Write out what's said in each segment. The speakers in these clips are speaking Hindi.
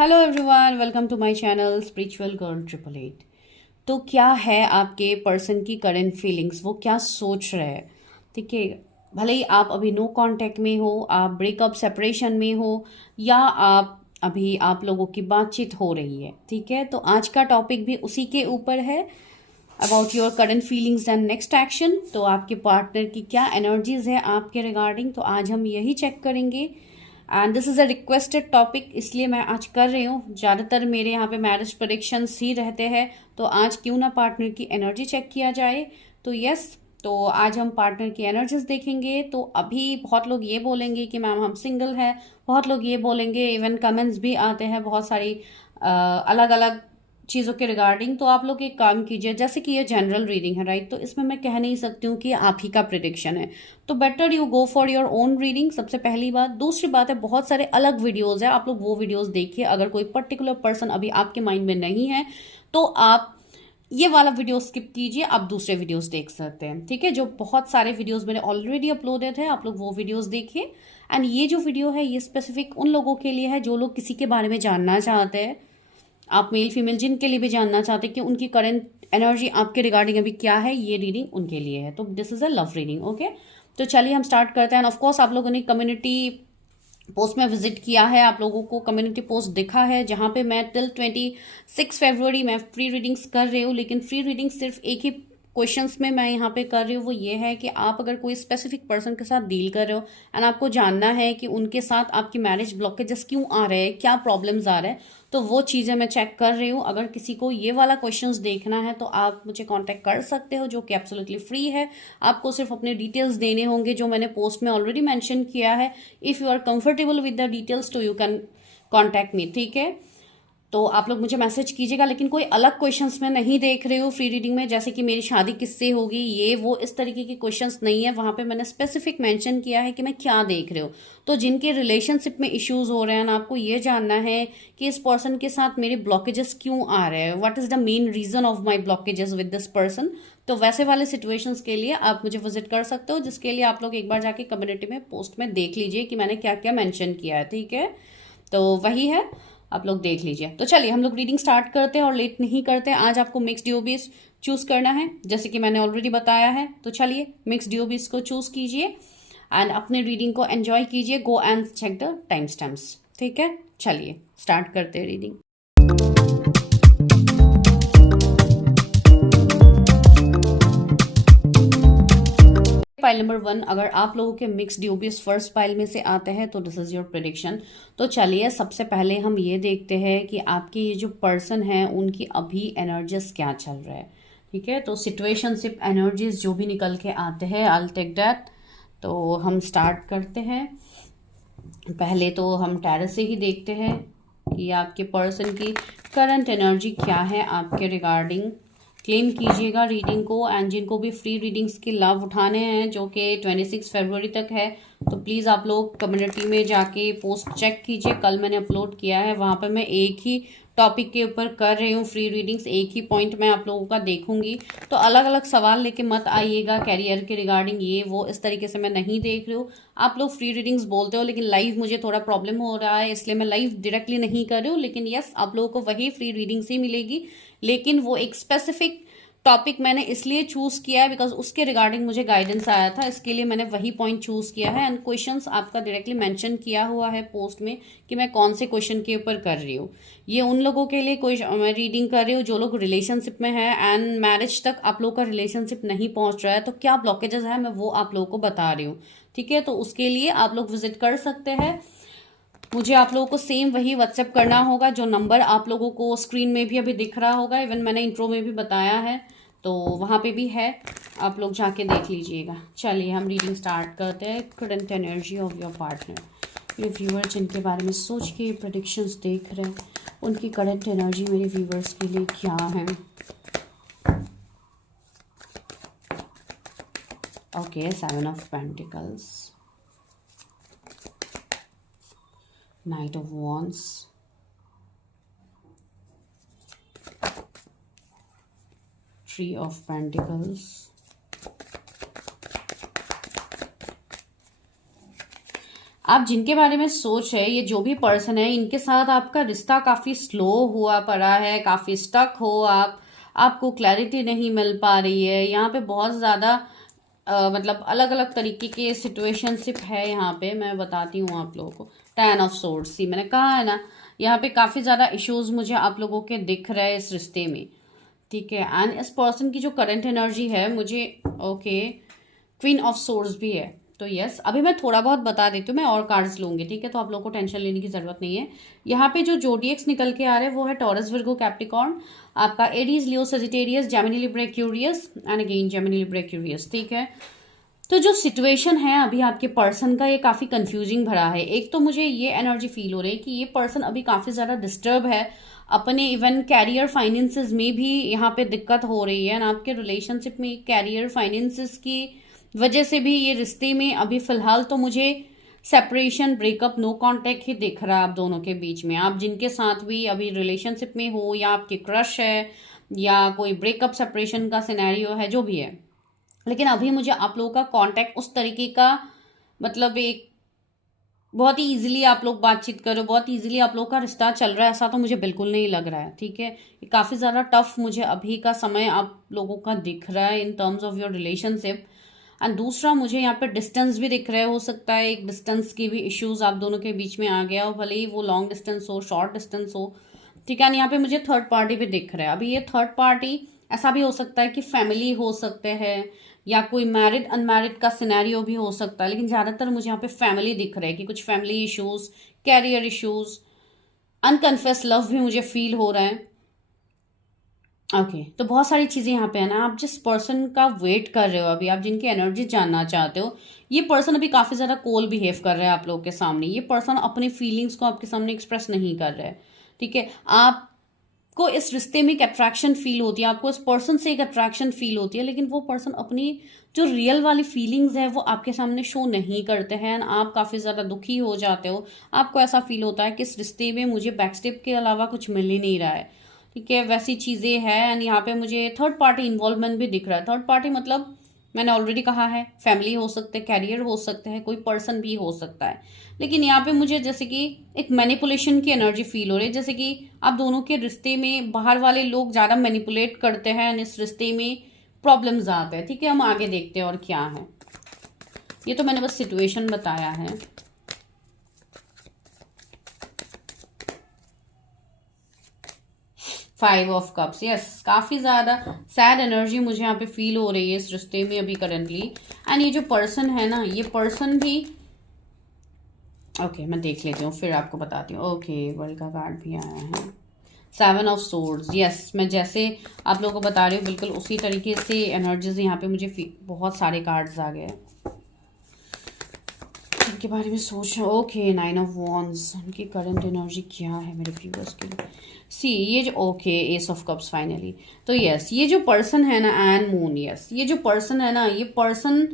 Hello everyone, welcome to my channel spiritual girl 888। तो क्या है आपके पर्सन की करंट फीलिंग्स, वो क्या सोच रहे हैं। ठीक है, भले ही आप अभी नो कांटेक्ट में हो, आप ब्रेकअप सेपरेशन में हो, या आप लोगों की बातचीत हो रही है। ठीक है, तो आज का टॉपिक भी उसी के ऊपर है, about your current feelings and next action. तो आपके पार्टनर की क्या एनर्जीज है आपके रिगार्डिंग, तो आज हम यही चेक करेंगे। And this is a requested topic, इसलिए मैं आज कर रही हूँ। ज़्यादातर मेरे यहाँ पे मैरिज प्रेडिक्शंस ही रहते हैं, तो आज क्यों ना पार्टनर की एनर्जी चेक किया जाए। तो यस, तो आज हम पार्टनर की एनर्जीज देखेंगे। तो अभी बहुत लोग ये बोलेंगे कि मैम हम सिंगल हैं, बहुत लोग ये बोलेंगे, इवन कमेंट्स भी आते हैं बहुत सारी अलग अलग चीज़ों के रिगार्डिंग। तो आप लोग एक काम कीजिए, जैसे कि ये जनरल रीडिंग है राइट, तो इसमें मैं कह नहीं सकती हूँ कि आप ही का प्रिडिक्शन है, तो better you go for your own reading. सबसे पहली बात। दूसरी बात है, बहुत सारे अलग वीडियोज़ है, आप लोग वो वीडियोज़ देखिए। अगर कोई पर्टिकुलर पर्सन अभी आपके माइंड में नहीं है तो आप ये वाला वीडियो स्किप कीजिए, आप दूसरे वीडियोस देख सकते हैं। ठीक है, जो बहुत सारे वीडियोस मैंने ऑलरेडी अपलोडेड है, आप लोग वो वीडियोस देखिए। एंड ये जो वीडियो है ये स्पेसिफिक उन लोगों के लिए है जो लोग किसी के बारे में जानना चाहते हैं। आप मेल फीमेल जिनके लिए भी जानना चाहते हैं कि उनकी करंट एनर्जी आपके रिगार्डिंग अभी क्या है, ये रीडिंग उनके लिए है। तो this is a love reading. Okay, तो चलिए हम स्टार्ट करते हैं। ऑफकोर्स आप लोगों ने कम्युनिटी पोस्ट में विजिट किया है, आप लोगों को कम्युनिटी पोस्ट दिखा है जहां पे मैं टिल 26 फरवरी मैं फ्री रीडिंग्स कर रही हूँ। लेकिन फ्री रीडिंग सिर्फ एक ही क्वेश्चंस में मैं यहाँ पे कर रही हूँ, वो ये है कि आप अगर कोई स्पेसिफिक पर्सन के साथ डील कर रहे हो एंड आपको जानना है कि उनके साथ आपकी मैरिज ब्लॉकेजेस क्यों आ रहे हैं, क्या प्रॉब्लम्स आ रहे हैं, तो वो चीज़ें मैं चेक कर रही हूँ। अगर किसी को ये वाला क्वेश्चंस देखना है तो आप मुझे कांटेक्ट कर सकते हो, जो कि एब्सोल्युटली फ्री है। आपको सिर्फ अपने डिटेल्स देने होंगे जो मैंने पोस्ट में ऑलरेडी मेंशन किया है। If you are comfortable with the details तो यू कैन कॉन्टैक्ट मी। ठीक है, तो आप लोग मुझे मैसेज कीजिएगा। लेकिन कोई अलग क्वेश्चंस मैं नहीं देख रही हूँ फ्री रीडिंग में, जैसे कि मेरी शादी किससे होगी, ये वो इस तरीके के क्वेश्चंस नहीं है। वहां पे मैंने स्पेसिफिक मेंशन किया है कि मैं क्या देख रही हूँ। तो जिनके रिलेशनशिप में इश्यूज हो रहे हैं, आपको ये जानना है कि इस पर्सन के साथ मेरे ब्लॉकेजेस क्यों आ रहे हैं, what is the main reason of my blockages with this person, तो वैसे वाले सिचुएशंस के लिए आप मुझे विजिट कर सकते हो, जिसके लिए आप लोग एक बार जाके कम्युनिटी में पोस्ट में देख लीजिए कि मैंने क्या क्या मेंशन किया है। ठीक है, तो वही है, आप लोग देख लीजिए। तो चलिए हम लोग रीडिंग स्टार्ट करते हैं और लेट नहीं करते हैं। आज आपको मिक्स ड्यूबीज चूज करना है, जैसे कि मैंने ऑलरेडी बताया है। तो चलिए मिक्स ड्यूबीज को चूज कीजिए एंड अपने रीडिंग को एंजॉय कीजिए। Go and check the time stamps. ठीक है, चलिए स्टार्ट करते हैं रीडिंग। पाइल नंबर 1, अगर आप लोगों के मिक्स ड्यूबियस फर्स्ट पाइल में से आते हैं तो दिस इज योर प्रेडिक्शन। तो चलिए सबसे पहले हम ये देखते हैं कि आपके ये जो पर्सन है उनकी अभी एनर्जीज क्या चल रहा है। ठीक है, तो सिचुएशनशिप एनर्जीज जो भी निकल के आते हैं आई विल टेक दैट। तो हम स्टार्ट करते हैं। पहले तो हम टैरो से ही देखते हैं कि आपके पर्सन की करंट एनर्जी क्या है आपके रिगार्डिंग। क्लेम कीजिएगा रीडिंग को। एंड जिनको भी फ्री रीडिंग्स के लाभ उठाने हैं, जो कि 26 फरवरी तक है, तो प्लीज़ आप लोग कम्युनिटी में जाके पोस्ट चेक कीजिए। कल मैंने अपलोड किया है, वहाँ पर मैं एक ही टॉपिक के ऊपर कर रही हूँ फ्री रीडिंग्स, एक ही पॉइंट मैं आप लोगों का देखूंगी। तो अलग अलग सवाल लेके मत आइएगा कैरियर के रिगार्डिंग, ये वो इस तरीके से मैं नहीं देख रही हूँ। आप लोग फ्री रीडिंग्स बोलते हो, लेकिन लाइव मुझे थोड़ा प्रॉब्लम हो रहा है, इसलिए मैं लाइव डायरेक्टली नहीं कर रही हूँ। लेकिन यस, आप लोगों को वही फ्री रीडिंग्स ही मिलेगी, लेकिन वो एक स्पेसिफिक टॉपिक मैंने इसलिए चूज किया है बिकॉज उसके रिगार्डिंग मुझे गाइडेंस आया था, इसके लिए मैंने वही पॉइंट चूज किया है। एंड क्वेश्चंस आपका डायरेक्टली मेंशन किया हुआ है पोस्ट में कि मैं कौन से क्वेश्चन के ऊपर कर रही हूँ। ये उन लोगों के लिए मैं रीडिंग कर रही हूँ जो लोग रिलेशनशिप में है एंड मैरिज तक आप लोग का रिलेशनशिप नहीं पहुंच रहा है, तो क्या ब्लॉकेजेस है मैं वो आप लोगों को बता रही हूँ। ठीक है, तो उसके लिए आप लोग विजिट कर सकते हैं। मुझे आप लोगों को सेम वही व्हाट्सएप करना होगा, जो नंबर आप लोगों को स्क्रीन में भी अभी दिख रहा होगा, इवन मैंने इंट्रो में भी बताया है, तो वहाँ पे भी है, आप लोग जाके देख लीजिएगा। चलिए हम रीडिंग स्टार्ट करते हैं। Current energy of your partner. ये व्यूअर जिनके बारे में सोच के प्रेडिक्शंस देख रहे हैं, उनकी करंट एनर्जी मेरे व्यूअर्स के लिए क्या है। Okay, 7 of pentacles, Knight of Wands, Tree of Pentacles, आप जिनके बारे में सोच है, ये जो भी पर्सन है, इनके साथ आपका रिश्ता काफी स्लो हुआ पड़ा है, काफी स्टक हो आप, आपको क्लैरिटी नहीं मिल पा रही है। यहाँ पे बहुत ज्यादा मतलब अलग अलग तरीके के सिचुएशनशिप है। यहाँ पे मैं बताती हूँ आप लोगों को। 10 ऑफ सोर्ड्स, सी मैंने कहा है ना, यहाँ पे काफी ज्यादा इश्यूज मुझे आप लोगों के दिख रहे हैं इस रिश्ते में, ठीक है। एंड इस पर्सन की जो करंट एनर्जी है मुझे, ओके, क्वीन ऑफ सोर्स भी है। तो यस, अभी मैं थोड़ा बहुत बता देती हूँ, मैं और कार्ड्स लूंगी, ठीक है, तो आप लोगों को टेंशन लेने की जरूरत नहीं है। यहाँ पे जो जोडिएक्स निकल के आ रहे हैं वो है टॉरस, विर्गो, कैप्रिकॉर्न, आपका Aries, Leo, Sagittarius, Gemini, Libra, Aquarius and again Gemini, Libra, Aquarius, ठीक है। तो जो सिचुएशन है अभी आपके पर्सन का, ये काफी कंफ्यूजिंग भरा है। एक तो मुझे ये एनर्जी फील हो रही है कि ये पर्सन अभी काफी ज्यादा डिस्टर्ब है, अपने इवन कैरियर फाइनेंसेस में भी यहाँ पे दिक्कत हो रही है, ना आपके रिलेशनशिप में कैरियर फाइनेंसेस की वजह से भी ये रिश्ते में अभी फिलहाल तो मुझे सेपरेशन, ब्रेकअप, नो कांटेक्ट ही दिख रहा है आप दोनों के बीच में। आप जिनके साथ भी अभी रिलेशनशिप में हो, या आपके क्रश है, या कोई ब्रेकअप सेपरेशन का सिनेरियो है, जो भी है, लेकिन अभी मुझे आप लोगों का कांटेक्ट उस तरीके का, मतलब एक बहुत ही इजीली आप लोग बातचीत करो, बहुत इजीली आप लोग का रिश्ता चल रहा है, ऐसा तो मुझे बिल्कुल नहीं लग रहा है, ठीक है। ये काफ़ी ज़्यादा टफ मुझे अभी का समय आप लोगों का दिख रहा है in terms of your relationship. And दूसरा, मुझे यहाँ पे डिस्टेंस भी दिख रहा है। हो सकता है एक डिस्टेंस की भी इश्यूज आप दोनों के बीच में आ गया हो, भले ही वो लॉन्ग डिस्टेंस हो, शॉर्ट डिस्टेंस हो, ठीक है। यहाँ पे मुझे थर्ड पार्टी भी दिख रहा है। अभी ये थर्ड पार्टी ऐसा भी हो सकता है कि फैमिली हो सकते हैं, या कोई मैरिड अनमैरिड का सिनेरियो भी हो सकता है, लेकिन ज़्यादातर मुझे यहाँ पे फैमिली दिख रहा है कि कुछ family issues, career issues, unconfessed love भी मुझे फील हो रहा है। ओके, तो बहुत सारी चीज़ें यहाँ पे है ना। आप जिस पर्सन का वेट कर रहे हो, अभी आप जिनकी एनर्जी जानना चाहते हो, ये पर्सन अभी काफ़ी ज़्यादा कोल बिहेव कर रहा है आप लोगों के सामने। ये पर्सन अपने फीलिंग्स को आपके सामने एक्सप्रेस नहीं कर रहा है, ठीक है। आपको इस रिश्ते में एक अट्रैक्शन फील होती है, आपको इस पर्सन से एक अट्रैक्शन फील होती है, लेकिन वो पर्सन अपनी जो रियल वाली फीलिंग्स है वो आपके सामने शो नहीं करते हैं। आप काफ़ी ज़्यादा दुखी हो जाते हो, आपको ऐसा फील होता है कि इस रिश्ते में मुझे बैकस्टेप के अलावा कुछ मिल ही नहीं रहा है, ठीक है, वैसी चीज़ें हैं। एंड यहाँ पे मुझे थर्ड पार्टी इन्वॉल्वमेंट भी दिख रहा है। थर्ड पार्टी मतलब मैंने ऑलरेडी कहा है, फैमिली हो सकते हैं, कैरियर हो सकते हैं, कोई पर्सन भी हो सकता है, लेकिन यहाँ पे मुझे जैसे कि एक मैनिपुलेशन की एनर्जी फील हो रही है, जैसे कि आप दोनों के रिश्ते में बाहर वाले लोग ज़्यादा मैनिपुलेट करते हैं, इस रिश्ते में प्रॉब्लम्स आते हैं, ठीक है। हम आगे देखते हैं और क्या है। ये तो मैंने बस सिचुएशन बताया है। 5 ऑफ कप्स, यस, काफी ज्यादा सैड एनर्जी मुझे यहाँ पे फील हो रही है इस रिश्ते में अभी करंटली। एंड ये जो पर्सन है ना, ये पर्सन भी, ओके, मैं देख लेती हूँ फिर आपको बताती हूँ। ओके, वर्ल्ड का कार्ड भी आया है, 7 ऑफ सोर्ड्स, यस, मैं जैसे आप लोगों को बता रही हूँ बिल्कुल उसी तरीके से एनर्जीज यहाँ पे मुझे बहुत सारे कार्ड्स आ गए इनके बारे में सोच। ओके, 9 ऑफ वॉन्ड्स, उनकी करंट एनर्जी क्या है मेरे व्यूअर्स के लिए। सी, ये जो, okay, S of cups finally. तो यस, ये जो पर्सन है ना, एंड मून, यस, ये जो पर्सन है ना, ये पर्सन,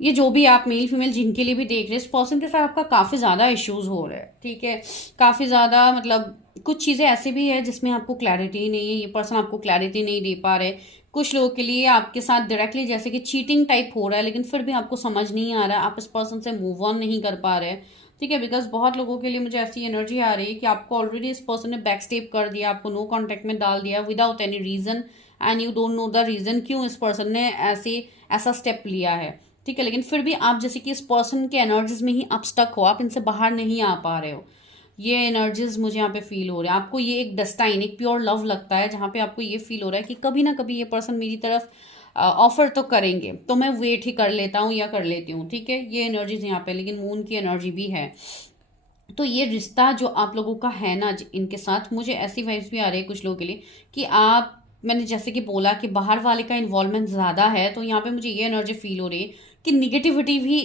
ये जो भी आप मेल फीमेल जिनके लिए भी देख रहे हैं, इस पर्सन के साथ आपका काफ़ी ज़्यादा इश्यूज हो रहे हैं, ठीक है। काफ़ी ज़्यादा, मतलब कुछ चीज़ें ऐसी भी है जिसमें आपको क्लैरिटी नहीं है, ये पर्सन आपको क्लैरिटी नहीं दे पा रहे। कुछ लोगों के लिए आपके साथ डायरेक्टली जैसे कि चीटिंग टाइप हो रहा है, लेकिन फिर भी आपको समझ नहीं आ रहा है, आप इस पर्सन से मूव ऑन नहीं कर पा रहे, ठीक है। बिकॉज बहुत लोगों के लिए मुझे ऐसी एनर्जी आ रही है कि आपको ऑलरेडी इस पर्सन ने बैक स्टेप कर दिया, आपको नो कॉन्टेक्ट में डाल दिया without any reason, and you don't know the reason क्यों इस पर्सन ने ऐसा स्टेप लिया है, ठीक है। लेकिन फिर भी आप जैसे कि इस पर्सन के एनर्जीज में ही आप स्टक हो, आप इनसे बाहर नहीं आ पा रहे हो। ये एनर्जीज मुझे यहाँ पे फील हो रहे हैं। आपको ये एक डेस्टाइन, एक प्योर लव लगता है, जहाँ पे आपको ये फील हो रहा है कि कभी ना कभी ये पर्सन मेरी तरफ ऑफर तो करेंगे, तो मैं वेट ही कर लेता हूँ या कर लेती हूँ, ठीक है। ये एनर्जीज यहाँ पे, लेकिन मून की एनर्जी भी है। तो ये रिश्ता जो आप लोगों का है ना इनके साथ, मुझे ऐसी वाइब्स भी आ रही है कुछ लोगों के लिए कि आप, मैंने जैसे कि बोला कि बाहर वाले का इन्वॉल्वमेंट ज़्यादा है, तो यहाँ पे मुझे ये एनर्जी फील हो रही है कि निगेटिविटी भी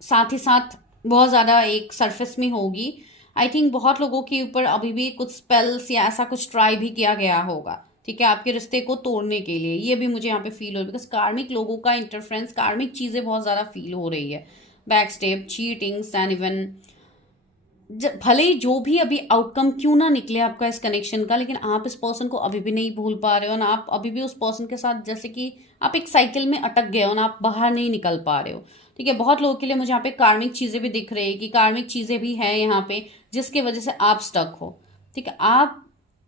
साथ ही साथ बहुत ज़्यादा एक सरफेस में होगी। आई थिंक बहुत लोगों के ऊपर अभी भी कुछ स्पेल्स या ऐसा कुछ ट्राई भी किया गया होगा, ठीक है, आपके रिश्ते को तोड़ने के लिए। ये भी मुझे यहाँ पे फील हो रही है, बिकॉज कार्मिक लोगों का इंटरफ्रेंस, कार्मिक चीज़ें बहुत ज़्यादा फील हो रही है, back step, cheatings and even भले ही जो भी अभी आउटकम क्यों ना निकले आपका इस कनेक्शन का, लेकिन आप इस पर्सन को अभी भी नहीं भूल पा रहे हो, ना आप अभी भी उस पर्सन के साथ जैसे कि आप एक साइकिल में अटक गए हो ना, आप बाहर नहीं निकल पा रहे हो, ठीक है, बहुत लोगों के लिए मुझे यहाँ पे कार्मिक चीजें भी दिख रही है कि कार्मिक चीजें भी है यहाँ पे जिसकी वजह से आप स्टक हो। ठीक है, आप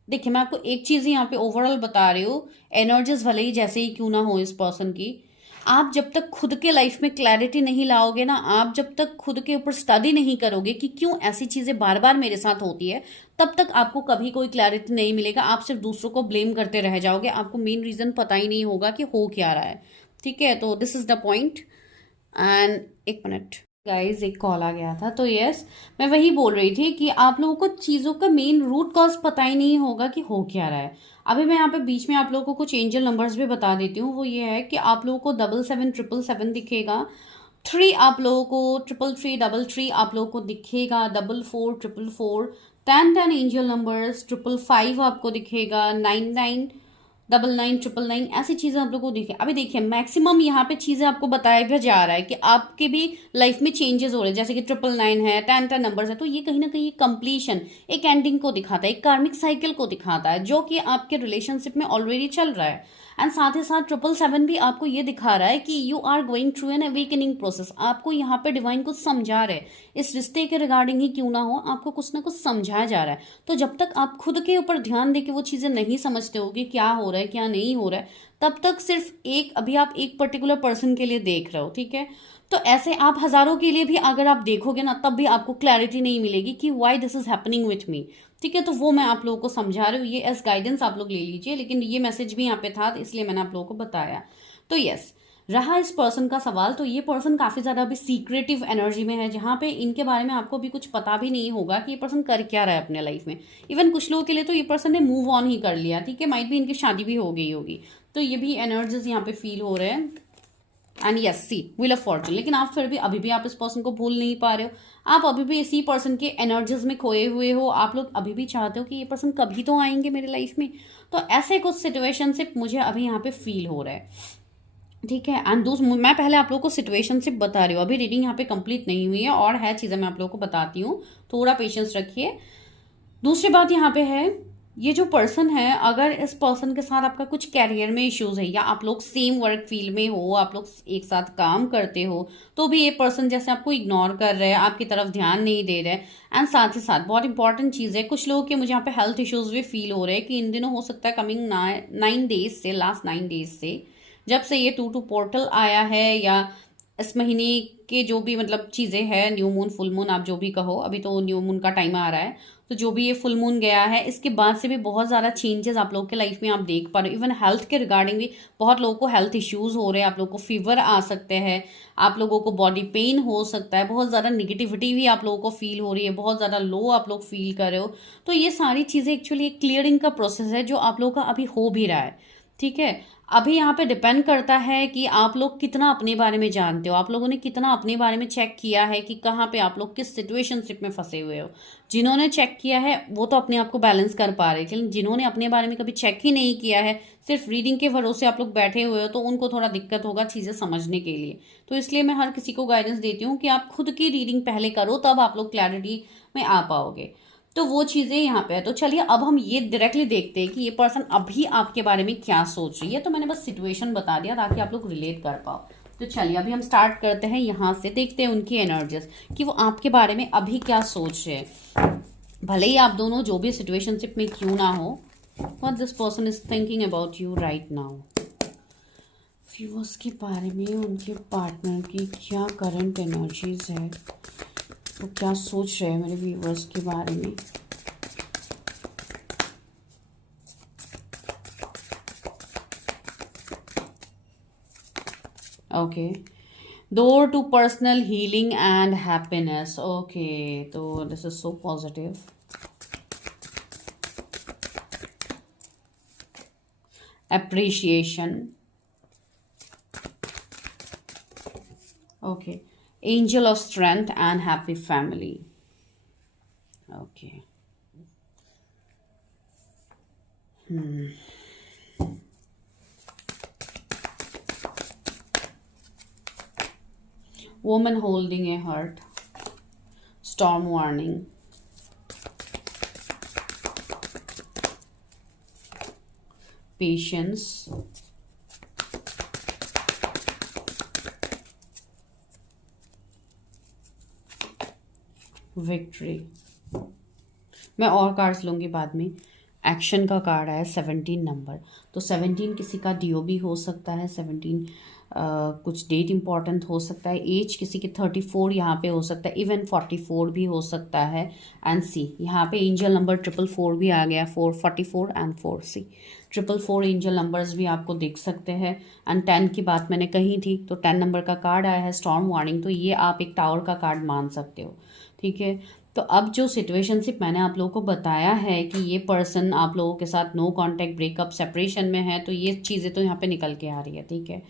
देखिए, मैं आपको एक चीज यहाँ पे ओवरऑल बता रही हूँ, एनर्जीज भले ही जैसे ही क्यों ना हो इस पर्सन की, आप जब तक खुद के लाइफ में क्लैरिटी नहीं लाओगे ना, आप जब तक खुद के ऊपर स्टडी नहीं करोगे कि क्यों ऐसी चीजें बार बार मेरे साथ होती है, तब तक आपको कभी कोई क्लैरिटी नहीं मिलेगा। आप सिर्फ दूसरों को ब्लेम करते रह जाओगे, आपको मेन रीजन पता ही नहीं होगा कि हो क्या रहा है। ठीक है, तो this is the point. And एक मिनट गाइज, एक कॉल आ गया था। तो यस, मैं वही बोल रही थी कि आप लोगों को चीज़ों का मेन रूट कॉज पता ही नहीं होगा कि हो क्या रहा है। अभी मैं यहाँ पे बीच में आप लोगों को कुछ एंजल नंबर्स भी बता देती हूँ। वो ये है कि आप लोगों को 777777 दिखेगा, 3 आप लोगों को 3333 आप लोगों को दिखेगा, 444444, 1010 एंजल नंबर्स, 555 आपको दिखेगा, 999999, ऐसी चीजें आप लोग को देखिए। अभी देखिए, मैक्सिमम यहाँ पे चीजें आपको बताया भी जा रहा है कि आपके भी लाइफ में चेंजेस हो रहे हैं, जैसे कि 999 है, 1010 नंबर्स है, तो ये कहीं ना कहीं कंप्लीशन, एक एंडिंग को दिखाता है, एक कार्मिक साइकिल को दिखाता है जो कि आपके रिलेशनशिप में ऑलरेडी चल रहा है। एंड साथ ही साथ 777 भी आपको ये दिखा रहा है कि you are going through an awakening process. आपको यहाँ पे डिवाइन कुछ समझा रहे, इस रिश्ते के रिगार्डिंग ही क्यों ना हो, आपको कुछ ना कुछ समझाया जा रहा है। तो जब तक आप खुद के ऊपर ध्यान दे के वो चीजें नहीं समझते हो कि क्या हो रहा है क्या नहीं हो रहा है, तब तक सिर्फ एक, अभी आप एक पर्टिकुलर पर्सन के लिए देख रहे हो। ठीक है, तो ऐसे आप हजारों के लिए भी अगर आप देखोगे ना, तब भी आपको क्लैरिटी नहीं मिलेगी कि why this is happening with me. ठीक है, तो वो मैं आप लोगों को समझा रही हूँ, ये एज गाइडेंस आप लोग ले लीजिए, लेकिन ये मैसेज भी यहाँ पे था तो इसलिए मैंने आप लोगों को बताया। तो यस, रहा इस पर्सन का सवाल, तो ये पर्सन काफी ज्यादा अभी सीक्रेटिव एनर्जी में है, जहां पे इनके बारे में आपको भी कुछ पता भी नहीं होगा कि ये पर्सन कर क्या रहा है अपने लाइफ में। इवन कुछ लोगों के लिए तो ये पर्सन ने मूव ऑन ही कर लिया। ठीक है, माइट भी इनकी शादी भी हो गई होगी, तो ये भी एनर्जीज यहाँ पे फील हो रहे हैं। And yes, see wheel of fortune, लेकिन आप फिर भी अभी भी आप इस पर्सन को भूल नहीं पा रहे हो, आप अभी भी इसी पर्सन के एनर्जीज में खोए हुए हो। आप लोग अभी भी चाहते हो कि ये पर्सन कभी तो आएंगे मेरे लाइफ में। तो ऐसे कुछ सिचुएशन से मुझे अभी यहाँ पे फील हो रहा है। ठीक है, एंड मैं पहले आप लोगों को सिचुएशन से बता रही हूँ, अभी रीडिंग यहाँ पे कंप्लीट नहीं हुई है और है चीजें मैं आप लोगों को बताती हूँ, थोड़ा पेशेंस रखिए। दूसरी बात यहाँ पे है, ये जो पर्सन है, अगर इस पर्सन के साथ आपका कुछ कैरियर में इश्यूज है, या आप लोग सेम वर्क फील्ड में हो, आप लोग एक साथ काम करते हो, तो भी ये पर्सन जैसे आपको इग्नोर कर रहे हैं, आपकी तरफ ध्यान नहीं दे रहे। एंड साथ ही साथ बहुत इंपॉर्टेंट चीज है, कुछ लोगों के मुझे यहाँ पे हेल्थ इश्यूज भी फील हो रहे हैं कि इन दिनों हो सकता है कमिंग 9 डेज से, लास्ट 9 डेज से, जब से ये 2 पोर्टल आया है, या इस महीने के जो भी मतलब चीजें हैं, न्यू मून फुल मून आप जो भी कहो, अभी तो न्यू मून का टाइम आ रहा है, तो जो भी ये फुल मून गया है, इसके बाद से भी बहुत ज़्यादा चेंजेस आप लोगों के लाइफ में आप देख पा रहे हो। इवन हेल्थ के रिगार्डिंग भी बहुत लोगों को हेल्थ इश्यूज हो रहे हैं, आप लोगों को फीवर आ सकते हैं, आप लोगों को बॉडी पेन हो सकता है, बहुत ज़्यादा निगेटिविटी भी आप लोगों को फील हो रही है, बहुत ज़्यादा लो आप लोग फील कर रहे हो। तो ये सारी चीज़ें एक्चुअली एक क्लियरिंग का प्रोसेस है जो आप लोगों का अभी हो भी रहा है। ठीक है, अभी यहाँ पे डिपेंड करता है कि आप लोग कितना अपने बारे में जानते हो, आप लोगों ने कितना अपने बारे में चेक किया है कि कहाँ पे आप लोग किस सिचुएशनशिप में फंसे हुए हो। जिन्होंने चेक किया है वो तो अपने आप को बैलेंस कर पा रहे हैं, लेकिन जिन्होंने अपने बारे में कभी चेक ही नहीं किया है, सिर्फ रीडिंग के भरोसे आप लोग बैठे हुए हो, तो उनको थोड़ा दिक्कत होगा चीज़ें समझने के लिए। तो इसलिए मैं हर किसी को गाइडेंस देती हूँ कि आप खुद की रीडिंग पहले करो, तब आप लोग क्लैरिटी में आ पाओगे। तो वो चीजें यहाँ पे है। तो चलिए अब हम ये डायरेक्टली देखते हैं कि ये पर्सन अभी आपके बारे में क्या सोच रही है। तो मैंने बस सिचुएशन बता दिया ताकि आप लोग रिलेट कर पाओ। तो चलिए अभी हम स्टार्ट करते हैं, यहाँ से देखते हैं उनकी एनर्जीज कि वो आपके बारे में अभी क्या सोच रहे हैं। भले ही आप दोनों जो भी सिचुएशनशिप में क्यों ना हो, what this person is thinking about you right now. Viewers के बारे में, उनके पार्टनर की क्या करंट एनर्जीज है, वो क्या सोच रहे हैं मेरे व्यूअर्स के बारे में। Okay, door to personal healing and happiness. Okay, तो this is so positive. Appreciation. Okay, angel of strength and happy family. Okay. Woman holding a heart. Storm warning. Patience. Victory. मैं और कार्ड्स लूँगी बाद में। एक्शन का कार्ड आया 17 नंबर। तो 17 किसी का डीओबी हो सकता है, 17 कुछ डेट इंपॉर्टेंट हो सकता है, एज किसी की 34 यहाँ पे हो सकता है, इवन 44 भी हो सकता है। एंड सी यहाँ पे एंजल नंबर 444 भी आ गया, 444 एंड 4 सी 444 एंजल नंबर्स भी आपको देख सकते हैं। एंड 10 की बात मैंने कही थी, तो 10 नंबर का कार्ड आया है स्टॉर्म वार्निंग। तो ये आप एक टावर का कार्ड मान सकते हो, ठीक है। तो अब जो सिचुएशनशिप मैंने आप लोगों को बताया है कि ये पर्सन आप लोगों के साथ नो कांटेक्ट, ब्रेकअप, सेपरेशन में है, तो ये चीज़ें तो यहाँ पे निकल के आ रही है, ठीक है।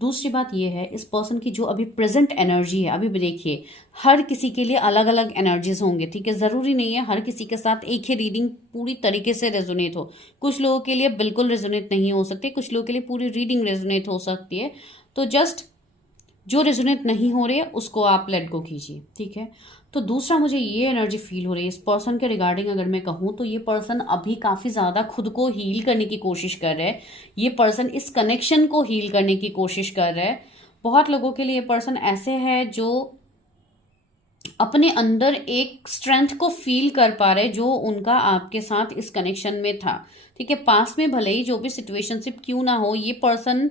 दूसरी बात ये है, इस पर्सन की जो अभी प्रेजेंट एनर्जी है, अभी भी देखिए हर किसी के लिए अलग अलग एनर्जीज होंगे, ठीक है। ज़रूरी नहीं है हर किसी के साथ एक ही रीडिंग पूरी तरीके से रेजोनेट हो। कुछ लोगों के लिए बिल्कुल रेजोनेट नहीं हो सकती, कुछ लोगों के लिए पूरी रीडिंग रेजोनेट हो सकती है। तो जस्ट जो रेजोनेट नहीं हो रही है उसको आप लेट गो कीजिए, ठीक है। तो दूसरा मुझे ये एनर्जी फील हो रही है इस पर्सन के रिगार्डिंग, अगर मैं कहूँ तो ये पर्सन अभी काफ़ी ज़्यादा खुद को हील करने की कोशिश कर रहा है। ये पर्सन इस कनेक्शन को हील करने की कोशिश कर रहा है। बहुत लोगों के लिए ये पर्सन ऐसे है जो अपने अंदर एक स्ट्रेंथ को फील कर पा रहे जो उनका आपके साथ इस कनेक्शन में था, ठीक है। पास में भले ही जो भी सिचुएशनशिप क्यों ना हो, ये पर्सन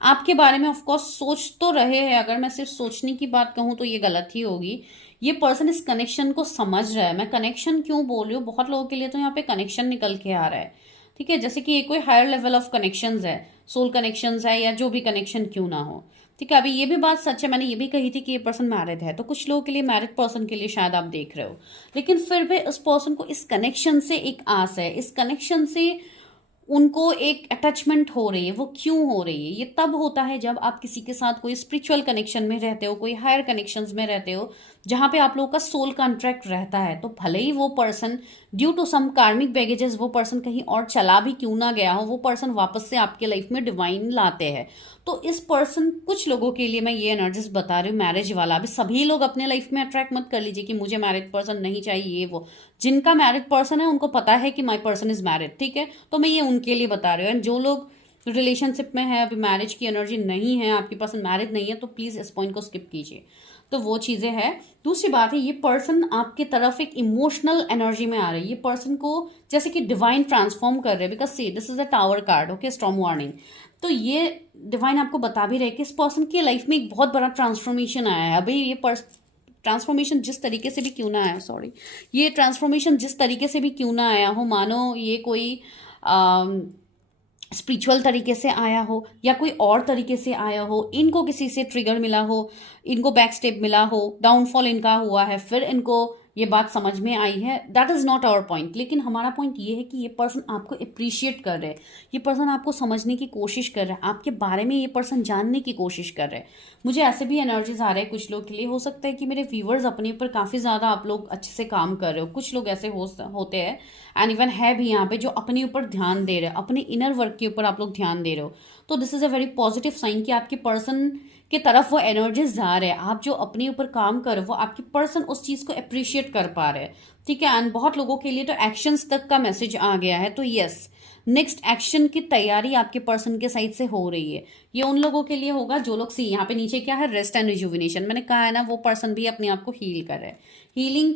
आपके बारे में ऑफ कोर्स सोच तो रहे हैं। अगर मैं सिर्फ सोचने की बात कहूँ तो ये गलत ही होगी। ये पर्सन इस कनेक्शन को समझ रहा है। मैं कनेक्शन क्यों बोल रही हूँ, बहुत लोगों के लिए तो यहाँ पे कनेक्शन निकल के आ रहा है, ठीक है। जैसे कि ये कोई हायर लेवल ऑफ कनेक्शंस है, सोल कनेक्शंस है, या जो भी कनेक्शन क्यों ना हो, ठीक है। अभी ये भी बात सच है, मैंने ये भी कही थी कि ये पर्सन मैरिड है, तो कुछ लोगों के लिए मैरिड पर्सन के लिए शायद आप देख रहे हो, लेकिन फिर भी इस पर्सन को इस कनेक्शन से एक आस है, इस कनेक्शन से उनको एक अटैचमेंट हो रही है। वो क्यों हो रही है, ये तब होता है जब आप किसी के साथ कोई स्पिरिचुअल कनेक्शन में रहते हो, कोई हायर कनेक्शंस में रहते हो, जहां पे आप लोगों का सोल कॉन्ट्रैक्ट रहता है। तो भले ही वो पर्सन ड्यू टू सम कार्मिक बैगेजेस वो पर्सन कहीं और चला भी क्यों ना गया हो, वो पर्सन वापस से आपके लाइफ में डिवाइन लाते हैं। तो इस पर्सन, कुछ लोगों के लिए मैं ये एनर्जीज बता रही हूँ मैरिज वाला। अभी सभी लोग अपने लाइफ में अट्रैक्ट मत कर लीजिए कि मुझे मैरिड पर्सन नहीं चाहिए, ये वो। जिनका मैरिड पर्सन है उनको पता है कि माई पर्सन इज मैरिड, ठीक है। तो मैं ये उनके लिए बता रही हूँ। एंड जो लोग रिलेशनशिप में है, अभी मैरिज की एनर्जी नहीं है, आपकी पर्सन मैरिड नहीं है, तो प्लीज इस पॉइंट को स्किप कीजिए। तो वो चीजें हैं। दूसरी बात है, ये पर्सन आपके तरफ एक इमोशनल एनर्जी में आ रही है। ये पर्सन को जैसे कि डिवाइन ट्रांसफॉर्म कर रहे हैं, because see this is a tower card, okay, storm warning. तो ये डिवाइन आपको बता भी रहे कि इस पर्सन की लाइफ में एक बहुत बड़ा ट्रांसफॉर्मेशन आया है। अभी ये ट्रांसफॉर्मेशन जिस तरीके से भी क्यों ना आया, सॉरी, ये ट्रांसफॉर्मेशन जिस तरीके से भी क्यों ना आया हो, मानो ये कोई स्पिरिचुअल तरीके से आया हो या कोई और तरीके से आया हो, इनको किसी से ट्रिगर मिला हो, इनको बैक स्टेप मिला हो, डाउनफॉल इनका हुआ है, फिर इनको ये बात समझ में आई है, that is not our point. लेकिन हमारा पॉइंट ये है कि ये पर्सन आपको अप्रिशिएट कर रहे हैं, ये पर्सन आपको समझने की कोशिश कर रहा है, आपके बारे में ये पर्सन जानने की कोशिश कर रहे हैं। मुझे ऐसे भी एनर्जीज आ रहे हैं कुछ लोग के लिए। हो सकता है कि मेरे व्यूवर्स अपने ऊपर काफ़ी ज़्यादा आप लोग अच्छे से काम कर रहे हो, कुछ लोग ऐसे होते हैं एंड इवन है भी यहाँ पे जो अपने ऊपर ध्यान दे रहे हैं, अपने इनर वर्क के ऊपर आप लोग ध्यान दे रहे हो। तो this is a very positive sign कि आपके पर्सन के तरफ वो एनर्जीज जा रहे हैं। आप जो अपने ऊपर काम कर रहे हो, वो आपकी पर्सन उस चीज़ को अप्रिशिएट कर पा रहे हैं, ठीक है। एंड बहुत लोगों के लिए तो एक्शंस तक का मैसेज आ गया है। तो यस, नेक्स्ट एक्शन की तैयारी आपके पर्सन के साइड से हो रही है। ये उन लोगों के लिए होगा जो लोग, सी यहाँ पे नीचे क्या है, रेस्ट एंड रिजुविनेशन। मैंने कहा है ना, वो पर्सन भी अपने आप को हील कर रहे हैं। हीलिंग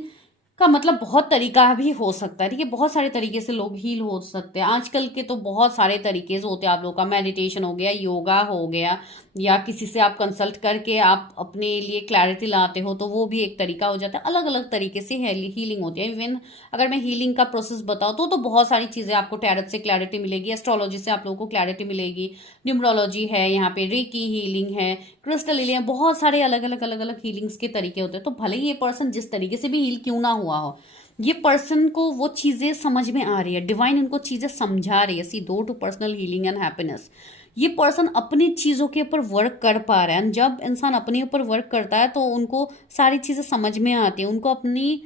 का मतलब बहुत तरीका भी हो सकता है, ठीक है। बहुत सारे तरीके से लोग हील हो सकते हैं। आजकल के तो बहुत सारे तरीके से होते हैं। आप लोगों का मेडिटेशन हो गया, योगा हो गया, या किसी से आप कंसल्ट करके आप अपने लिए क्लैरिटी लाते हो, तो वो भी एक तरीका हो जाता है। अलग अलग तरीके से हीलिंग होती है। इवन अगर मैं हीलिंग का प्रोसेस बताऊँ तो बहुत सारी चीज़ें आपको टैरोट से क्लैरिटी मिलेगी, एस्ट्रोलॉजी से आप लोगों को क्लैरिटी मिलेगी, न्यूमरोलॉजी है, यहाँ पे रेकी हीलिंग है, क्रिस्टल हीलिंग, बहुत सारे अलग अलग हीलिंग्स के तरीके होते हैं। तो भले ही ये पर्सन जिस तरीके से भी हील क्यों ना हुआ हो, ये पर्सन को वो चीज़ें समझ में आ रही है, डिवाइन इनको चीज़ें समझा रही है। सी दो to personal healing and happiness, ये पर्सन अपनी चीज़ों के ऊपर वर्क कर पा रहा है। जब इंसान अपने ऊपर वर्क करता है तो उनको सारी चीज़ें समझ में आती है, उनको अपनी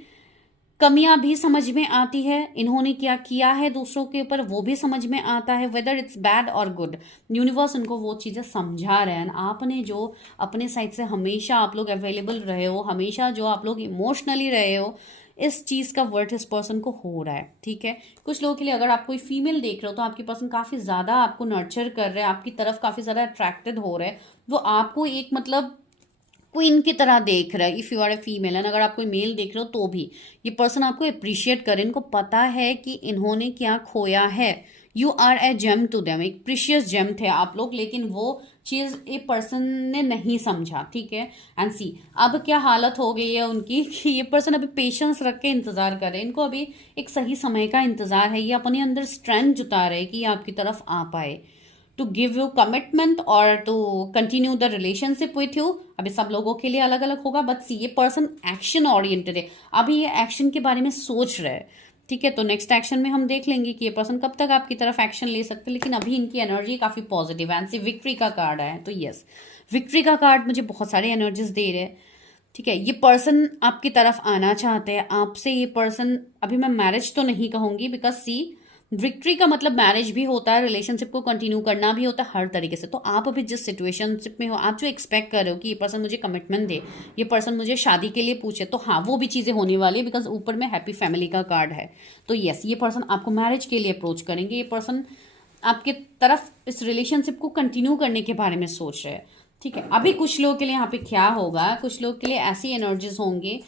कमियां भी समझ में आती है, इन्होंने क्या किया है दूसरों के ऊपर वो भी समझ में आता है, वेदर इट्स बैड और गुड। यूनिवर्स इनको वो चीज़ें समझा रहे हैं। आपने जो अपने साइड से हमेशा आप लोग अवेलेबल रहे हो, हमेशा जो आप लोग इमोशनली रहे हो, इस चीज़ का वर्थ इस पर्सन को हो रहा है, ठीक है। कुछ लोगों के लिए अगर आप कोई फीमेल देख रहे हो तो आपकी पर्सन काफ़ी ज़्यादा आपको नर्चर कर रहे हैं, आपकी तरफ काफ़ी ज़्यादा अट्रैक्टेड हो रहे हैं। वो आपको एक मतलब क्वीन की तरह देख रहा है if you are a female and अगर आप कोई मेल देख रहे हो तो भी ये पर्सन आपको अप्रिशिएट करे, इनको पता है कि इन्होंने क्या खोया है। You are a gem to them, एक प्रीशियस जेम थे आप लोग, लेकिन वो चीज़ ए पर्सन ने नहीं समझा, ठीक है। एंड सी अब क्या हालत हो गई है उनकी कि ये पर्सन अभी पेशेंस रख के इंतजार कर रहे हैं, इनको अभी एक सही समय का इंतजार है, ये अपने अंदर स्ट्रेंथ जुटा रहे कि ये आपकी तरफ आ पाए टू गिव यू कमिटमेंट और to continue the relationship with you. अभी सब लोगों के लिए अलग अलग होगा, बट सी ये पर्सन एक्शन ओरिएंटेड है, अभी ये एक्शन के बारे में सोच रहे हैं, ठीक है। तो नेक्स्ट एक्शन में हम देख लेंगे कि ये पर्सन कब तक आपकी तरफ एक्शन ले सकते हैं, लेकिन अभी इनकी एनर्जी काफी पॉजिटिव है। एंड सी विक्ट्री का कार्ड है, तो यस विक्ट्री का कार्ड मुझे बहुत सारे एनर्जीज दे रहे हैं, ठीक है। ये पर्सन आपकी तरफ आना चाहते हैं, आपसे ये पर्सन, अभी मैं मैरिज तो नहीं कहूंगी बिकॉज सी विक्ट्री का मतलब मैरिज भी होता है, रिलेशनशिप को कंटिन्यू करना भी होता है हर तरीके से। तो आप अभी जिस सिचुएशनशिप में हो, आप जो एक्सपेक्ट कर रहे हो कि ये पर्सन मुझे कमिटमेंट दे, ये पर्सन मुझे शादी के लिए पूछे, तो हाँ वो भी चीज़ें होने वाली है बिकॉज ऊपर में हैप्पी फैमिली का कार्ड है। तो यस ये पर्सन आपको मैरिज के लिए अप्रोच करेंगे, ये पर्सन आपके तरफ इस रिलेशनशिप को कंटिन्यू करने के बारे में सोच रहे हैं, ठीक है। अभी कुछ लोगों के लिए यहाँ पे क्या होगा, कुछ लोगों के लिए ऐसी एनर्जीज होंगे,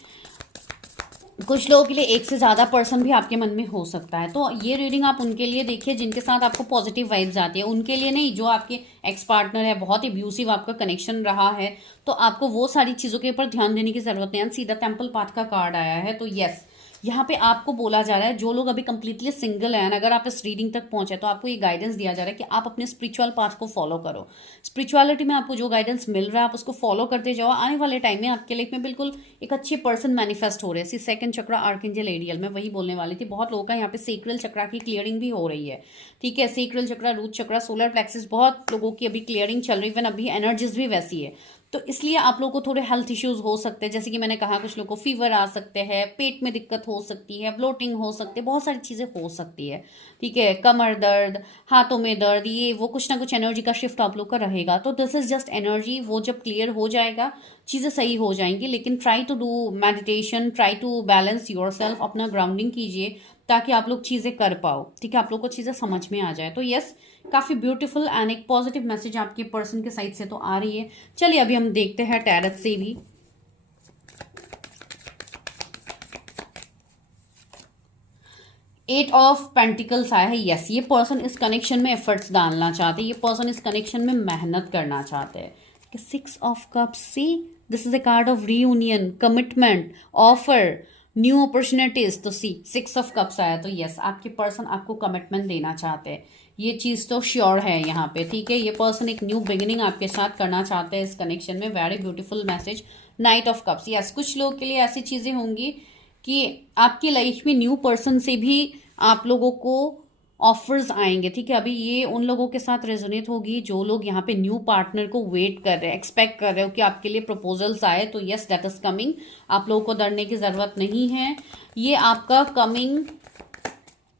कुछ लोगों के लिए एक से ज़्यादा पर्सन भी आपके मन में हो सकता है। तो ये रीडिंग आप उनके लिए देखिए जिनके साथ आपको पॉजिटिव वाइब्स आती है, उनके लिए नहीं। जो आपके एक्स पार्टनर है, बहुत ही अब्यूसिव आपका कनेक्शन रहा है, तो आपको वो सारी चीज़ों के ऊपर ध्यान देने की जरूरत नहीं है। सीधा टेम्पल पाथ का कार्ड आया है, तो यस यहाँ पे आपको बोला जा रहा है, जो लोग अभी कंप्लीटली सिंगल हैं, अगर आप इस रीडिंग तक पहुंचे तो आपको ये गाइडेंस दिया जा रहा है कि आप अपने स्पिरिचुअल पाथ को फॉलो करो। स्पिरिचुअलिटी में आपको जो गाइडेंस मिल रहा है आप उसको फॉलो करते जाओ, आने वाले टाइम में आपके लाइफ में बिल्कुल एक अच्छे पर्सन मैनिफेस्ट हो रहे हैं। सेकंड चक्र आर्कएंजल एरियल में वही बोलने वाली थी, बहुत लोगों का यहाँ पे सेक्रल चक्र की क्लियरिंग भी हो रही है, ठीक है। सेक्रल चक्र, रूट चक्र, सोलर प्लेक्सिस, बहुत लोगों की अभी क्लियरिंग चल रही है, अभी एनर्जीज भी वैसी है। तो इसलिए आप लोगों को थोड़े हेल्थ इश्यूज हो सकते हैं, जैसे कि मैंने कहा कुछ लोगों को फीवर आ सकते हैं, पेट में दिक्कत हो सकती है, ब्लोटिंग हो सकती है, बहुत सारी चीज़ें हो सकती है, ठीक है। कमर दर्द, हाथों में दर्द, ये वो कुछ ना कुछ एनर्जी का शिफ्ट आप लोग का रहेगा। तो दिस इज जस्ट एनर्जी, वो जब क्लियर हो जाएगा चीज़ें सही हो जाएंगी। लेकिन try to do meditation, try to balance your self, अपना ग्राउंडिंग कीजिए ताकि आप लोग चीज़ें कर पाओ, ठीक है, आप लोग को चीज़ें समझ में आ जाए। तो यस काफ़ी ब्यूटीफुल एंड एक पॉजिटिव मैसेज आपके पर्सन के साइड से तो आ रही है। चलिए अभी हम देखते हैं टैरट से भी। एट ऑफ पेंटिकल्स आया है, यस ये पर्सन इस कनेक्शन में एफर्ट्स डालना चाहते हैं, ये पर्सन इस कनेक्शन में मेहनत करना चाहते हैं। Six of cups, see this is a card of reunion, commitment, offer, new opportunities. तो सी सिक्स ऑफ कप्स आया, तो यस आपके पर्सन आपको कमिटमेंट देना चाहते हैं, ये चीज़ तो श्योर है यहाँ पे, ठीक है। ये पर्सन एक न्यू बिगिनिंग आपके साथ करना चाहते हैं इस कनेक्शन में। Very beautiful message, night of cups, yes कुछ लोगों के लिए ऐसी चीज़ें होंगी कि आपकी लाइफ में न्यू पर्सन से भी आप लोगों को ऑफर्स आएंगे, ठीक है। अभी ये उन लोगों के साथ रेजोनेट होगी जो लोग यहाँ पे न्यू पार्टनर को वेट कर रहे हैं, एक्सपेक्ट कर रहे हो कि आपके लिए प्रपोजल्स आए। तो यस दैट इज कमिंग, आप लोगों को डरने की जरूरत नहीं है। ये आपका कमिंग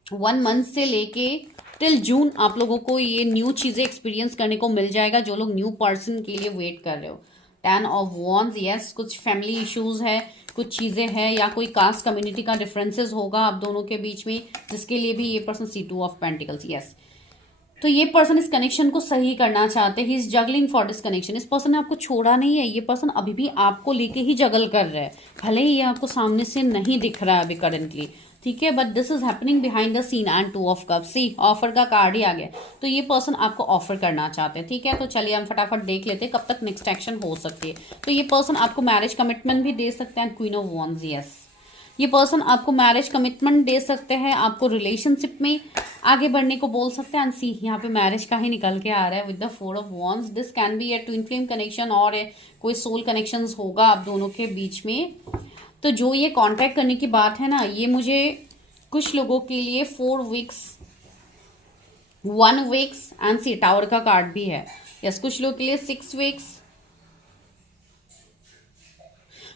1 मंथ से लेके टिल जून आप लोगों को ये न्यू चीजें एक्सपीरियंस करने को मिल जाएगा, जो लोग न्यू पर्सन के लिए वेट कर रहे हो। 10 ऑफ वॉन्ड्स, यस कुछ फैमिली इश्यूज है, कुछ चीजें हैं, या कोई कास्ट कम्युनिटी का डिफरेंसेस होगा आप दोनों के बीच में, जिसके लिए भी ये person C2 of pentacles, yes तो ये पर्सन इस कनेक्शन को सही करना चाहते हैं। He is juggling for this connection, इस पर्सन ने आपको छोड़ा नहीं है, ये पर्सन अभी भी आपको लेके ही जगल कर रहा है, भले ही ये आपको सामने से नहीं दिख रहा है अभी करेंटली, ठीक है, but this is happening behind the scene. And 2 of cups, see offer का कार्ड ही आ गया, तो ये पर्सन आपको ऑफर करना चाहते हैं, ठीक है। तो चलिए हम फटाफट देख लेते हैं कब तक नेक्स्ट एक्शन हो सकती है। तो ये पर्सन आपको मैरिज कमिटमेंट भी दे सकते हैं, क्वीन ऑफ वॉन्ड्स, यस ये पर्सन आपको मैरिज कमिटमेंट दे सकते हैं, आपको रिलेशनशिप में आगे बढ़ने को बोल सकते हैं। एंड सी यहाँ पे मैरिज का ही निकल के आ रहा है with the 4 of wands. This can be A twin flame connection और कोई सोल कनेक्शन होगा आप दोनों के बीच में। तो जो ये कॉन्टैक्ट करने की बात है ना, ये मुझे कुछ लोगों के लिए 4 weeks 1 weeks and see tower का कार्ड भी है, यस कुछ लोगों के लिए 6 वीक्स।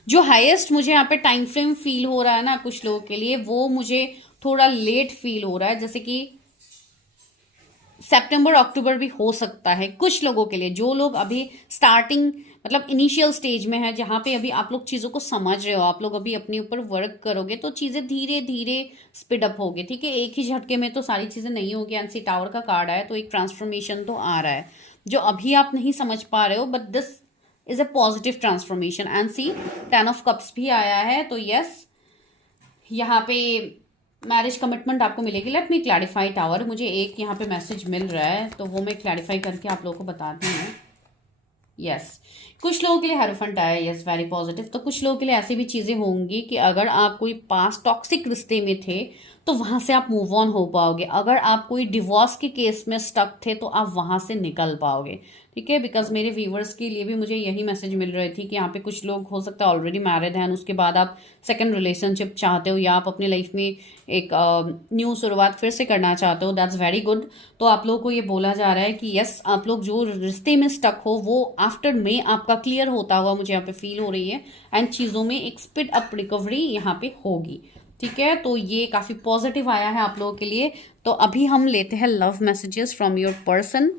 जो हाईएस्ट मुझे यहाँ पे टाइम फ्रेम फील हो रहा है ना कुछ लोगों के लिए, वो मुझे थोड़ा लेट फील हो रहा है, जैसे कि सितंबर अक्टूबर भी हो सकता है कुछ लोगों के लिए, जो लोग अभी स्टार्टिंग मतलब इनिशियल स्टेज में है, जहाँ पे अभी आप लोग चीज़ों को समझ रहे हो, आप लोग अभी अपने ऊपर वर्क करोगे तो चीज़ें धीरे धीरे स्पीड अप होगी, ठीक है। एक ही झटके में तो सारी चीज़ें नहीं होगी। एंड सी टावर का कार्ड आया, तो एक ट्रांसफॉर्मेशन तो आ रहा है जो अभी आप नहीं समझ पा रहे हो, but this is a positive transformation. And see 10 of cups भी आया है, तो यस यहाँ पे मैरिज कमिटमेंट आपको मिलेगी। लेट मी क्लैरिफाई टावर, मुझे एक यहाँ पे मैसेज मिल रहा है तो वो मैं क्लैरिफाई करके आप लोगों को बताती हूँ। यस कुछ लोगों के लिए हेरोफेंट आया, यस वेरी पॉजिटिव। तो कुछ लोगों के लिए ऐसी भी चीजें होंगी कि अगर आप कोई पास टॉक्सिक रिश्ते में थे तो वहां से आप मूव ऑन हो पाओगे। अगर आप कोई डिवोर्स के केस में स्टक थे तो आप वहां से निकल पाओगे, ठीक है। बिकॉज मेरे व्यूवर्स के लिए भी मुझे यही मैसेज मिल रही थी कि यहाँ पे कुछ लोग हो सकता है ऑलरेडी मैरिड हैं, उसके बाद आप सेकंड रिलेशनशिप चाहते हो या आप अपनी लाइफ में एक न्यू शुरुआत फिर से करना चाहते हो। That's very good. तो आप लोगों को ये बोला जा रहा है कि यस आप लोग जो रिश्ते में स्टक हो वो आफ्टर में आपका क्लियर होता हुआ मुझे यहाँ पे फील हो रही है। एंड चीज़ों में एक स्पीड अप रिकवरी यहाँ पे होगी, ठीक है। तो ये काफ़ी पॉजिटिव आया है आप लोगों के लिए। तो अभी हम लेते हैं love messages from your person.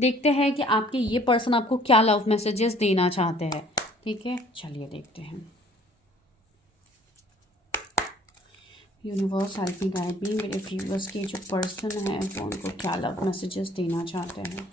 देखते हैं कि आपके ये पर्सन आपको क्या लव मैसेजेस देना चाहते हैं, ठीक है। चलिए देखते हैं। Universe help me guide me, मेरे व्यूअर्स के जो पर्सन है वो उनको क्या लव मैसेजेस देना चाहते हैं।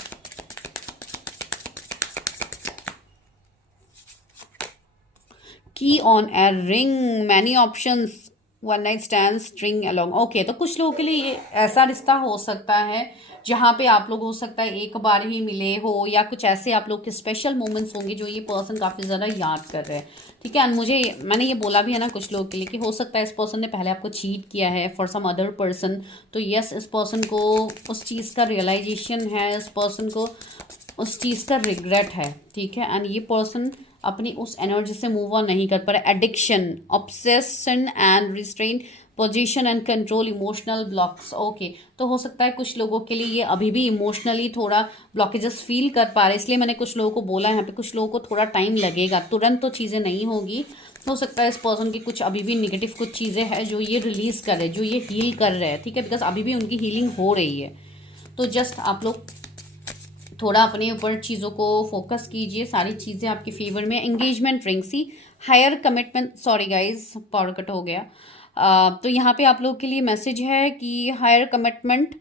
की on a ring, many options, one night stand, string along. Okay, तो कुछ लोगों के लिए ये ऐसा रिश्ता हो सकता है जहाँ पे आप लोग हो सकता है एक बार ही मिले हो या कुछ ऐसे आप लोग के स्पेशल मोमेंट्स होंगे जो ये पर्सन काफ़ी ज़्यादा याद कर रहे हैं, ठीक है। एंड मैंने ये बोला भी है ना कुछ लोगों के लिए कि हो सकता है इस पर्सन ने पहले आपको चीट किया है फॉर सम अदर पर्सन। तो यस इस पर्सन को उस चीज़ का रियलाइजेशन है, इस पर्सन को उस चीज़ का रिग्रेट है, ठीक है। एंड ये पर्सन अपनी उस एनर्जी से मूव ऑन नहीं कर पा रहा। Addiction, obsession and restrain, position and control, emotional blocks. Okay, तो हो सकता है कुछ लोगों के लिए ये अभी भी इमोशनली थोड़ा ब्लॉकेजेस फील कर पा रहे, इसलिए मैंने कुछ लोगों को बोला है यहाँ पे कुछ लोगों को थोड़ा टाइम लगेगा, तुरंत तो चीज़ें नहीं होगी। हो सकता है इस पर्सन की कुछ अभी भी निगेटिव कुछ चीज़ें हैं जो ये रिलीज कर रहे हैं, जो ये हील कर रहे हैं, ठीक है। बिकॉज अभी भी उनकी हीलिंग हो रही है। तो जस्ट आप लोग थोड़ा अपने ऊपर चीज़ों को फोकस कीजिए, सारी चीज़ें आपके फेवर में। Engagement ring, see higher commitment, sorry guys power cut हो गया। तो यहाँ पे आप लोग के लिए मैसेज है कि higher commitment,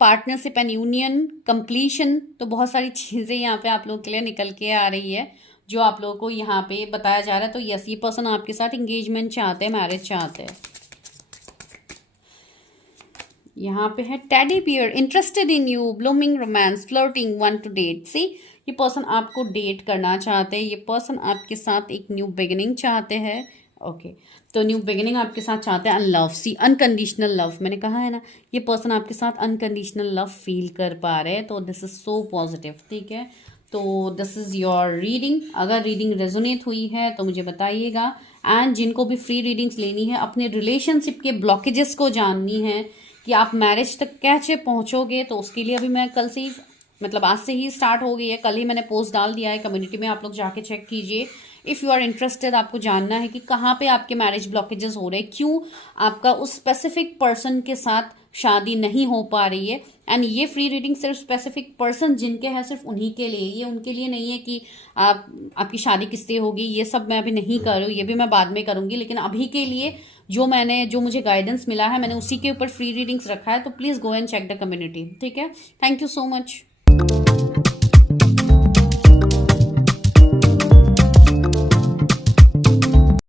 partnership and union, completion. तो बहुत सारी चीज़ें यहाँ पे आप लोग के लिए निकल के आ रही है जो आप लोगों को यहाँ पे बताया जा रहा है। तो यस ये पर्सन आपके साथ एंगेजमेंट चाहते हैं, मैरिज चाहते हैं। यहाँ पे है teddy bear, interested in you, blooming romance, flirting, want to date. See ये पर्सन आपको डेट करना चाहते हैं, ये पर्सन आपके साथ एक न्यू बिगिनिंग चाहते हैं। ओके, तो न्यू बिगिनिंग आपके साथ चाहते हैं। लव, सी अनकंडीशनल लव, मैंने कहा है ना ये पर्सन आपके साथ अनकंडीशनल लव फील कर पा रहे हैं। तो दिस इज सो पॉजिटिव, ठीक है। तो दिस इज योर रीडिंग। अगर रीडिंग रेजोनेट हुई है तो मुझे बताइएगा। एंड जिनको भी फ्री रीडिंग्स लेनी है, अपने रिलेशनशिप के ब्लॉकेजेस को जाननी है कि आप मैरिज तक कैसे पहुंचोगे, तो उसके लिए अभी मैं कल से ही मतलब आज से ही स्टार्ट हो गई है, कल ही मैंने पोस्ट डाल दिया है कम्युनिटी में, आप लोग जाके चेक कीजिए। इफ़ यू आर इंटरेस्टेड, आपको जानना है कि कहाँ पे आपके मैरिज ब्लॉकेजेस हो रहे हैं, क्यों आपका उस स्पेसिफिक पर्सन के साथ शादी नहीं हो पा रही है। एंड ये फ्री रीडिंग सिर्फ स्पेसिफिक पर्सन जिनके हैं सिर्फ उन्हीं के लिए, ये उनके लिए नहीं है कि आपकी शादी किससे होगी, ये सब मैं अभी नहीं कर रही हूँ, ये भी मैं बाद में करूँगी। लेकिन अभी के लिए जो मुझे गाइडेंस मिला है मैंने उसी के ऊपर फ्री रीडिंग्स रखा है। तो please go and check the community, ठीक है। Thank you so much.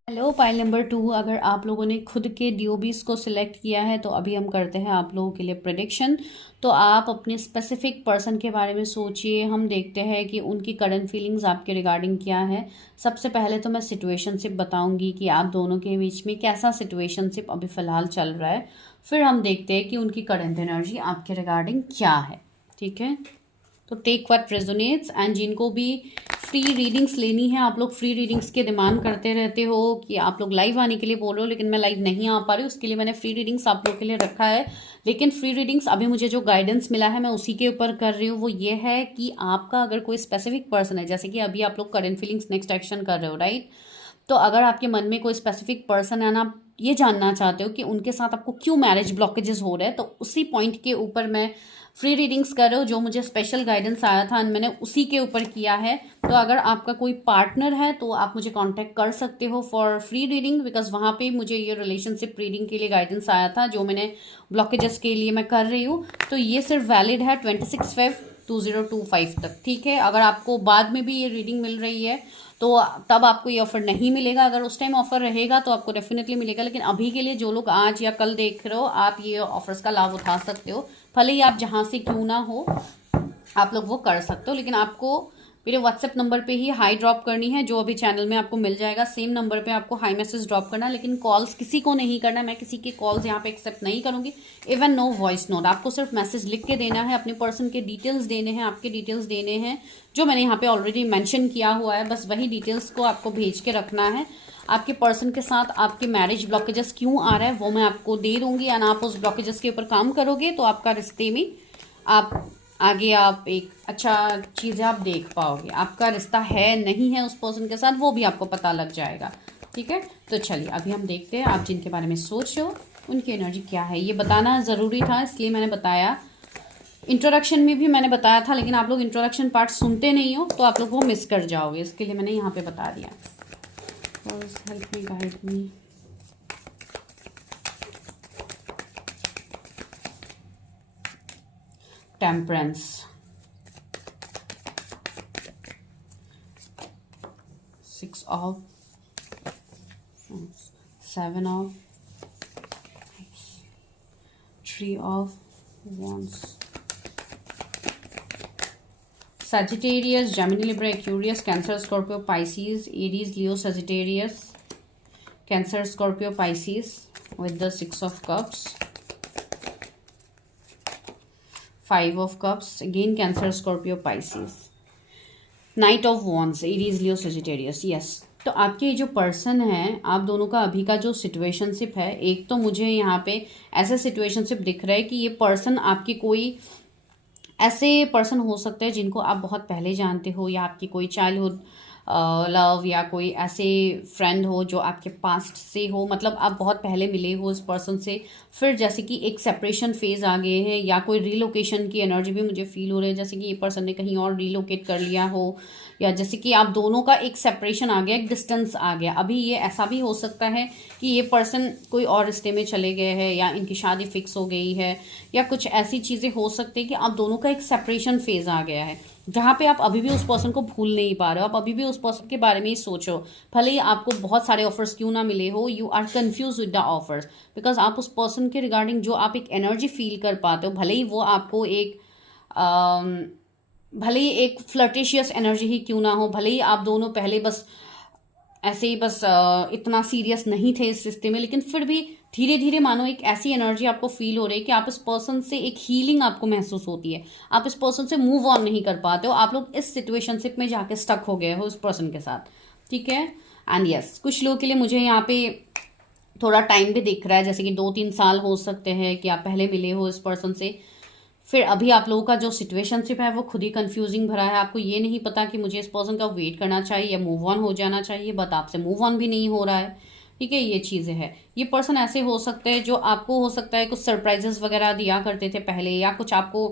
Hello pile number 2, अगर आप लोगों ने खुद के डीओबीज को सिलेक्ट किया है तो अभी हम करते हैं आप लोगों के लिए प्रेडिक्शन। तो आप अपने स्पेसिफिक पर्सन के बारे में सोचिए, हम देखते हैं कि उनकी करंट फीलिंग्स आपके रिगार्डिंग क्या है। सबसे पहले तो मैं सिचुएशनशिप बताऊंगी कि आप दोनों के बीच में कैसा सिचुएशनशिप अभी फ़िलहाल चल रहा है, फिर हम देखते हैं कि उनकी करंट एनर्जी आपके रिगार्डिंग क्या है, ठीक है। तो टेक व्हाट रेजोनेट्स। एंड जिनको भी फ्री रीडिंग्स लेनी है, आप लोग फ्री रीडिंग्स के डिमांड करते रहते हो कि आप लोग लाइव आने के लिए बोल रहे हो, लेकिन मैं लाइव नहीं आ पा रही हूँ, उसके लिए मैंने फ्री रीडिंग्स आप लोग के लिए रखा है। लेकिन फ्री रीडिंग्स अभी मुझे जो गाइडेंस मिला है मैं उसी के ऊपर कर रही हूँ। वो ये है कि आपका अगर कोई स्पेसिफिक पर्सन है, जैसे कि अभी आप लोग करंट फीलिंग्स नेक्स्ट एक्शन कर रहे हो, राइट। तो अगर आपके मन में कोई स्पेसिफिक पर्सन है ना, ये जानना चाहते हो कि उनके साथ आपको क्यों मैरिज ब्लॉकेजेस हो रहे हैं, तो उसी पॉइंट के ऊपर मैं फ्री रीडिंग्स कर रहे हो। जो मुझे स्पेशल गाइडेंस आया था मैंने उसी के ऊपर किया है। तो अगर आपका कोई पार्टनर है तो आप मुझे कांटेक्ट कर सकते हो फॉर फ्री रीडिंग, बिकॉज वहाँ पे मुझे ये रिलेशनशिप रीडिंग के लिए गाइडेंस आया था जो मैंने ब्लॉकेजेस के लिए मैं कर रही हूँ। तो ये सिर्फ वैलिड है 26 फेब 2025 तक, ठीक है। अगर आपको बाद में भी ये रीडिंग मिल रही है तो तब आपको ये ऑफर नहीं मिलेगा। अगर उस टाइम ऑफर रहेगा तो आपको डेफिनेटली मिलेगा, लेकिन अभी के लिए जो लोग आज या कल देख रहे हो, आप ये ऑफर्स का लाभ उठा सकते हो। भले ही आप जहाँ से क्यों ना हो, आप लोग वो कर सकते हो। लेकिन आपको मेरे व्हाट्सएप नंबर पे ही हाई ड्रॉप करनी है, जो अभी चैनल में आपको मिल जाएगा। सेम नंबर पे आपको हाई मैसेज ड्रॉप करना है, लेकिन कॉल्स किसी को नहीं करना। मैं किसी के कॉल्स यहाँ पे एक्सेप्ट नहीं करूँगी, इवन नो वॉइस नोट। आपको सिर्फ मैसेज लिख के देना है, अपने पर्सन के डिटेल्स देने हैं, आपके डिटेल्स देने हैं जो मैंने यहाँ पे ऑलरेडी मैंशन किया हुआ है। बस वही डिटेल्स को आपको भेज के रखना है। आपके पर्सन के साथ आपके मैरिज ब्लॉकेजेस क्यों आ रहा है वो मैं आपको दे दूंगी, एंड आप उस ब्लॉकेजेस के ऊपर काम करोगे तो आपका रिश्ते में आप आगे आप एक अच्छा चीज़ें आप देख पाओगे। आपका रिश्ता है नहीं है उस पर्सन के साथ, वो भी आपको पता लग जाएगा, ठीक है। तो चलिए अभी हम देखते हैं आप जिनके बारे में सोच रहे हो उनकी एनर्जी क्या है। ये बताना ज़रूरी था, इसलिए मैंने बताया। इंट्रोडक्शन में भी मैंने बताया था, लेकिन आप लोग इंट्रोडक्शन पार्ट सुनते नहीं हो तो आप लोग वो मिस कर जाओगे, इसके लिए मैंने यहाँ पे बता दिया। Help me, guide me. Temperance, 6 of, 7 of, 3 of wands, Sagittarius, Gemini, Libra, Aquarius, Cancer, Scorpio, Pisces, Aries, Leo, Sagittarius, Cancer, Scorpio, Pisces with the 6 of Cups, 5 of Cups, again Cancer, Scorpio, Pisces, Knight of Wands, Aries, Leo, Sagittarius. Yes, तो आपके जो पर्सन है, आप दोनों का अभी का जो सिचुएशनशिप है, एक तो मुझे यहाँ पे ऐसा सिचुएशनशिप दिख रहा है कि ये पर्सन आपके कोई ऐसे पर्सन हो सकते हैं जिनको आप बहुत पहले जानते हो, या आपकी कोई चाइल्डहुड लव या कोई ऐसे फ्रेंड हो जो आपके पास्ट से हो, मतलब आप बहुत पहले मिले हो इस पर्सन से, फिर जैसे कि एक सेपरेशन फेज आ गए हैं, या कोई रिलोकेशन की एनर्जी भी मुझे फील हो रही है, जैसे कि ये पर्सन ने कहीं और रिलोकेट कर लिया हो, या जैसे कि आप दोनों का एक सेपरेशन आ गया, एक डिस्टेंस आ गया। अभी ये ऐसा भी हो सकता है कि ये पर्सन कोई और रिश्ते में चले गए हैं, या इनकी शादी फिक्स हो गई है, या कुछ ऐसी चीज़ें हो सकती है कि आप दोनों का एक सेपरेशन फेज आ गया है, जहाँ पे आप अभी भी उस पर्सन को भूल नहीं पा रहे हो, आप अभी भी उस पर्सन के बारे में ही सोचो। भले ही आपको बहुत सारे ऑफर्स क्यों ना मिले हो, you are confuse with the offers, because आप उस पर्सन के रिगार्डिंग जो आप एक एनर्जी फील कर पाते हो, भले ही वो आपको एक भले ही एक फ्लर्टिशियस एनर्जी ही क्यों ना हो, भले ही आप दोनों पहले बस ऐसे ही बस इतना सीरियस नहीं थे इस रिश्ते में, लेकिन फिर भी धीरे धीरे मानो एक ऐसी एनर्जी आपको फील हो रही है कि आप इस पर्सन से एक हीलिंग आपको महसूस होती है, आप इस पर्सन से मूव ऑन नहीं कर पाते हो, आप लोग इस सिचुएशनशिप में जाके स्टक हो गए हो इस पर्सन के साथ, ठीक है। एंड यस, कुछ लोगों के लिए मुझे यहाँ पे थोड़ा टाइम भी दिख रहा है, जैसे कि 2-3 साल हो सकते हैं कि आप पहले मिले हो इस पर्सन से, फिर अभी आप लोगों का जो सिचुएशनशिप है वो खुद ही कंफ्यूजिंग भरा है। आपको ये नहीं पता कि मुझे इस पर्सन का वेट करना चाहिए या मूव ऑन हो जाना चाहिए, बट आपसे मूव ऑन भी नहीं हो रहा है, ठीक है। ये चीज़ें हैं। ये पर्सन ऐसे हो सकते हैं जो आपको हो सकता है कुछ सरप्राइजेस वगैरह दिया करते थे पहले, या कुछ आपको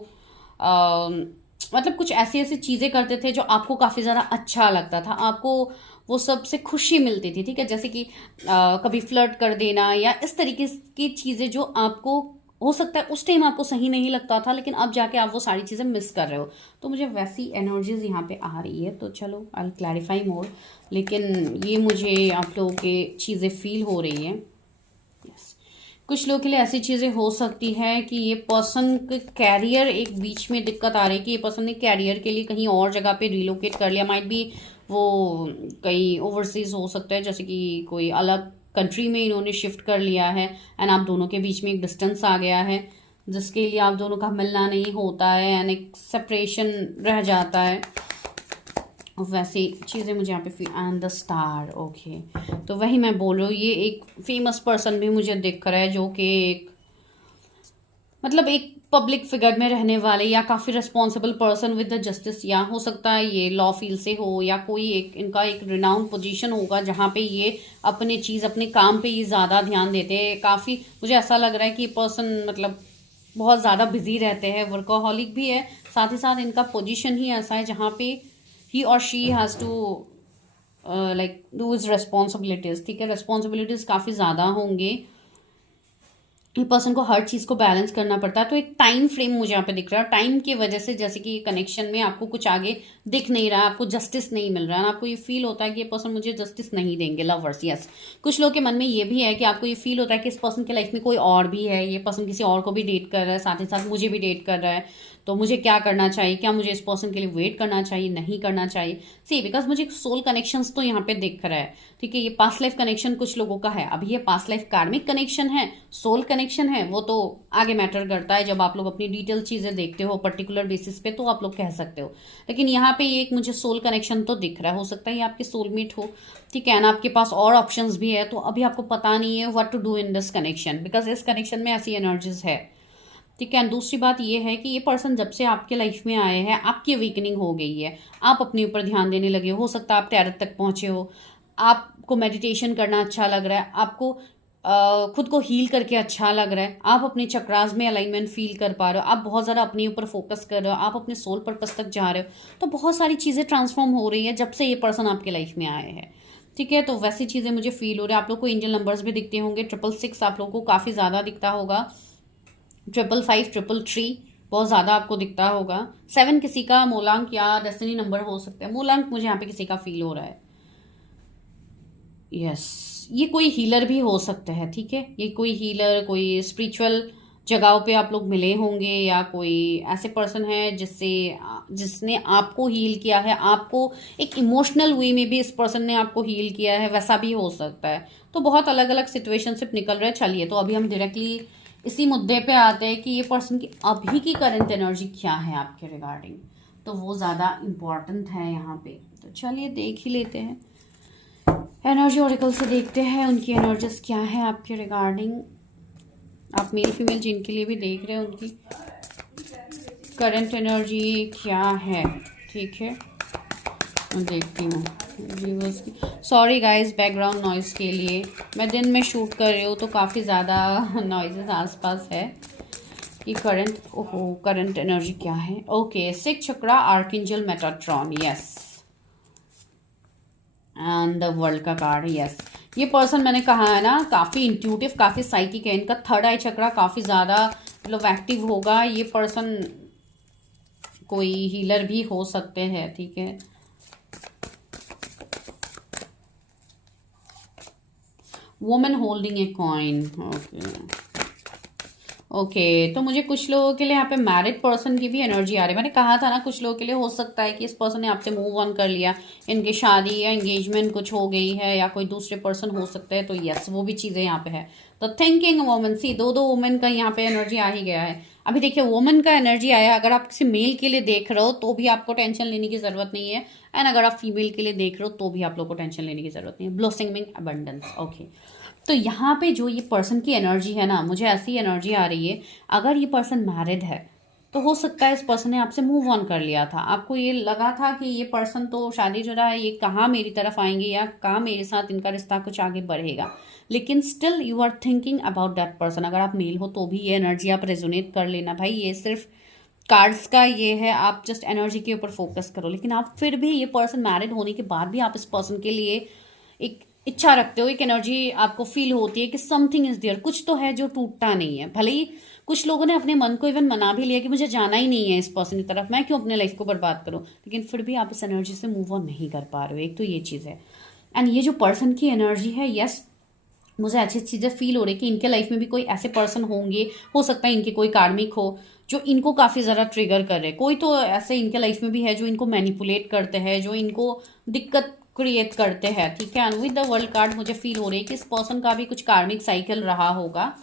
मतलब कुछ ऐसी ऐसी चीज़ें करते थे जो आपको काफ़ी ज़्यादा अच्छा लगता था, आपको वो सबसे खुशी मिलती थी, ठीक है। जैसे कि कभी फ्लर्ट कर देना, या इस तरीके की चीज़ें जो आपको हो सकता है उस टाइम आपको सही नहीं लगता था, लेकिन अब जाके आप वो सारी चीज़ें मिस कर रहे हो। तो मुझे वैसी एनर्जीज यहाँ पे आ रही है, तो चलो आई क्लैरिफाई मोर, लेकिन ये मुझे आप लोगों के चीज़ें फील हो रही हैं। यस, कुछ लोगों के लिए ऐसी चीज़ें हो सकती है कि ये पर्सन के कैरियर एक बीच में दिक्कत आ रही है, कि ये पर्सन ने कैरियर के लिए कहीं और जगह पे रिलोकेट कर लिया, माइट भी वो कहीं ओवरसीज हो सकता है, जैसे कि कोई अलग कंट्री में इन्होंने शिफ्ट कर लिया है, एंड आप दोनों के बीच में एक डिस्टेंस आ गया है, जिसके लिए आप दोनों का मिलना नहीं होता है, एंड एक सेपरेशन रह जाता है। वैसी चीज़ें मुझे यहाँ पे एंड द स्टार, ओके, तो वही मैं बोल रही हूँ। ये एक फेमस पर्सन भी मुझे दिख रहा है, जो कि एक मतलब एक पब्लिक फिगर में रहने वाले, या काफ़ी responsible person with the justice, या हो सकता है ये लॉ फील्ड से हो, या कोई एक इनका एक रिनाउंड पोजीशन होगा जहाँ पे ये अपने चीज़ अपने काम पे ये ज़्यादा ध्यान देते हैं। काफ़ी मुझे ऐसा लग रहा है कि ये पर्सन मतलब बहुत ज़्यादा बिजी रहते हैं, वर्कोहॉलिक भी है, साथ ही साथ इनका पोजीशन ही ऐसा है जहाँ पे ही और she has to like do is responsibilities, ठीक है। रेस्पॉन्सिबिलिटीज़ काफ़ी ज़्यादा होंगे, ये पर्सन को हर चीज़ को बैलेंस करना पड़ता है। तो एक टाइम फ्रेम मुझे यहाँ पे दिख रहा है, टाइम की वजह से जैसे कि कनेक्शन में आपको कुछ आगे दिख नहीं रहा है, आपको जस्टिस नहीं मिल रहा है, आपको ये फील होता है कि ये पर्सन मुझे जस्टिस नहीं देंगे। लवर्स, यस, कुछ लोगों के मन में ये भी है कि आपको ये फील होता है कि इस पर्सन के लाइफ में कोई और भी है, ये पर्सन किसी और को भी डेट कर रहा है, साथ ही साथ मुझे भी डेट कर रहा है। तो मुझे क्या करना चाहिए, क्या मुझे इस पर्सन के लिए वेट करना चाहिए, नहीं करना चाहिए? सी, बिकॉज मुझे सोल कनेक्शंस तो यहाँ पे दिख रहा है, ठीक है। ये पास्ट लाइफ कनेक्शन कुछ लोगों का है। अभी ये पास्ट लाइफ कार्मिक कनेक्शन है, सोल कनेक्शन है, वो तो आगे मैटर करता है। जब आप लोग अपनी डिटेल चीजें देखते हो पर्टिकुलर बेसिस पे तो आप लोग कह सकते हो, लेकिन यहाँ पे ये एक मुझे सोल कनेक्शन तो दिख रहा है। हो सकता है ये आपके सोलमेट हो, ठीक है ना। आपके पास और ऑप्शंस भी है, तो अभी आपको पता नहीं है what to do in this connection, because इस कनेक्शन में ऐसी एनर्जीज है, ठीक है। दूसरी बात ये है कि ये पर्सन जब से आपके लाइफ में आए हैं, आपकी अवेकनिंग हो गई है, आप अपने ऊपर ध्यान देने लगे हो सकता है आप टैरट तक पहुंचे हो, आपको मेडिटेशन करना अच्छा लग रहा है, आपको खुद को हील करके अच्छा लग रहा है, आप अपने चक्रास में अलाइनमेंट फील कर पा रहे हो, आप बहुत ज़्यादा अपने ऊपर फोकस कर रहे हो, आप अपने सोल पर्पस तक जा रहे हो। तो बहुत सारी चीज़ें ट्रांसफॉर्म हो रही है जब से ये पर्सन आपके लाइफ में आए हैं, ठीक है। तो वैसी चीज़ें मुझे फील हो रही है। आप लोग को एंजल नंबर्स भी दिखते होंगे, 666 आप लोगों को काफ़ी ज़्यादा दिखता होगा, 555, 333 बहुत ज़्यादा आपको दिखता होगा, 7 किसी का मूलांक या डेस्टिनी नंबर हो सकता है। मूलांक मुझे यहाँ पे किसी का फील हो रहा है, यस। ये कोई हीलर भी हो सकता है, ठीक है। ये कोई हीलर, कोई स्पिरिचुअल जगहों पे आप लोग मिले होंगे, या कोई ऐसे पर्सन है जिसने आपको हील किया है, आपको एक इमोशनल वे में भी इस पर्सन ने आपको हील किया है, वैसा भी हो सकता है। तो बहुत अलग अलग सिचुएशनशिप निकल रहे हैं। चलिए, तो अभी हम डायरेक्टली इसी मुद्दे पे आते हैं कि ये पर्सन की अभी की करंट एनर्जी क्या है आपके रिगार्डिंग, तो वो ज़्यादा इम्पॉर्टेंट है यहाँ पे। तो चलिए देख ही लेते हैं, एनर्जी ऑरिकल से देखते हैं उनकी एनर्जीज क्या है आपके रिगार्डिंग। आप मेल फीमेल जिनके लिए भी देख रहे हैं उनकी करंट एनर्जी क्या है, ठीक है। मैं देखती हूँ व्यूअर्स की। सॉरी गाइस बैकग्राउंड नॉइज़ के लिए, मैं दिन में शूट कर रही हूँ तो काफ़ी ज़्यादा नॉइजेस आसपास है। कि करंट एनर्जी क्या है। Okay, 6 chakra, archangel Metatron, yes, and the world का कार्ड, यस। ये पर्सन मैंने कहा है ना, काफ़ी इंट्यूटिव, काफ़ी साइकिक है। इनका थर्ड आई चक्रा काफ़ी ज़्यादा मतलब एक्टिव होगा। ये पर्सन कोई हीलर भी हो सकते हैं, ठीक है। Women holding a coin, okay. तो मुझे कुछ लोगों के लिए यहाँ पे मैरिड पर्सन की भी एनर्जी आ रही है। मैंने कहा था ना, कुछ लोगों के लिए हो सकता है कि इस पर्सन ने आपसे मूव ऑन कर लिया, इनकी शादी या एंगेजमेंट कुछ हो गई है, या कोई दूसरे पर्सन हो सकते हैं। तो यस, वो भी चीज़ें यहाँ पे है। तो थिंकिंग वुमन, सी दो वुमेन का यहाँ पे एनर्जी आ ही गया है। अभी देखिए, वुमेन का एनर्जी आया। अगर आप किसी मेल के लिए देख रहे हो तो भी आपको टेंशन लेने की जरूरत नहीं है, एंड अगर आप फीमेल के लिए देख रहे हो तो भी आप लोग को टेंशन लेने की जरूरत नहीं है। Blossoming abundance, okay. तो यहाँ पे जो ये पर्सन की एनर्जी है ना, मुझे ऐसी एनर्जी आ रही है, अगर ये पर्सन मैरिड है तो हो सकता है इस पर्सन ने आपसे मूव ऑन कर लिया था। आपको ये लगा था कि ये पर्सन तो शादीशुदा है, ये कहाँ मेरी तरफ आएंगे या कहाँ मेरे साथ इनका रिश्ता कुछ आगे बढ़ेगा, लेकिन still you are thinking about that person. अगर आप मेल हो तो भी ये एनर्जी आप रेजोनेट कर लेना भाई। ये सिर्फ कार्ड्स का ये है, आप जस्ट एनर्जी के ऊपर फोकस करो। लेकिन आप फिर भी, ये पर्सन मैरिड होने के बाद भी आप इस पर्सन के लिए एक इच्छा रखते हो, एक एनर्जी आपको फील होती है कि समथिंग इज देयर, कुछ तो है जो टूटता नहीं है। भले ही कुछ लोगों ने अपने मन को इवन मना भी लिया कि मुझे जाना ही नहीं है इस पर्सन की तरफ, मैं क्यों अपने लाइफ को बर्बाद करूं, लेकिन फिर भी आप इस एनर्जी से मूव ऑन नहीं कर पा रहे हो। एक तो ये चीज़ है। एंड ये जो पर्सन की एनर्जी है, यस, मुझे अच्छी चीज़ें फील हो रही है कि इनके लाइफ में भी कोई ऐसे पर्सन होंगे, हो सकता है इनके कोई कार्मिक हो जो इनको काफ़ी ज़्यादा ट्रिगर कर रहे हैं। कोई तो ऐसे इनके लाइफ में भी है जो इनको मैनिपुलेट करते हैं, जो इनको दिक्कत क्रिएट करते हैं, ठीक है। And with the world card मुझे फील हो रही है कि इस पर्सन का भी कुछ कार्मिक साइकिल रहा होगा।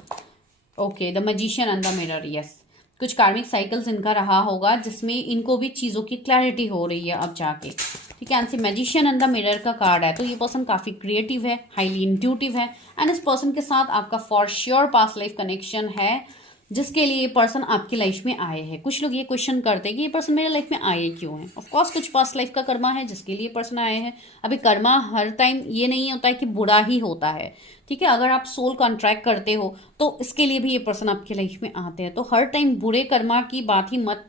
Okay, the magician and the mirror, yes, कुछ कार्मिक साइकिल्स इनका रहा होगा जिसमें इनको भी चीज़ों की क्लैरिटी हो रही है अब जाके, ठीक है। मैजिशियन एंड द मिरर का कार्ड है, तो ये पर्सन काफ़ी क्रिएटिव है, हाईली इंट्यूटिव है, एंड इस पर्सन के साथ आपका for sure past life connection है, जिसके लिए ये पर्सन आपकी लाइफ में आए हैं। कुछ लोग ये क्वेश्चन करते हैं कि ये पर्सन मेरे लाइफ में आए क्यों हैं। ऑफकोर्स कुछ पास्ट लाइफ का कर्मा है जिसके लिए पर्सन आए हैं। अभी कर्मा हर टाइम ये नहीं होता है कि बुरा ही होता है, ठीक है। अगर आप सोल कॉन्ट्रैक्ट करते हो तो इसके लिए भी ये पर्सन आपकी लाइफ में आते हैं। तो हर टाइम बुरे कर्मा की बात ही मत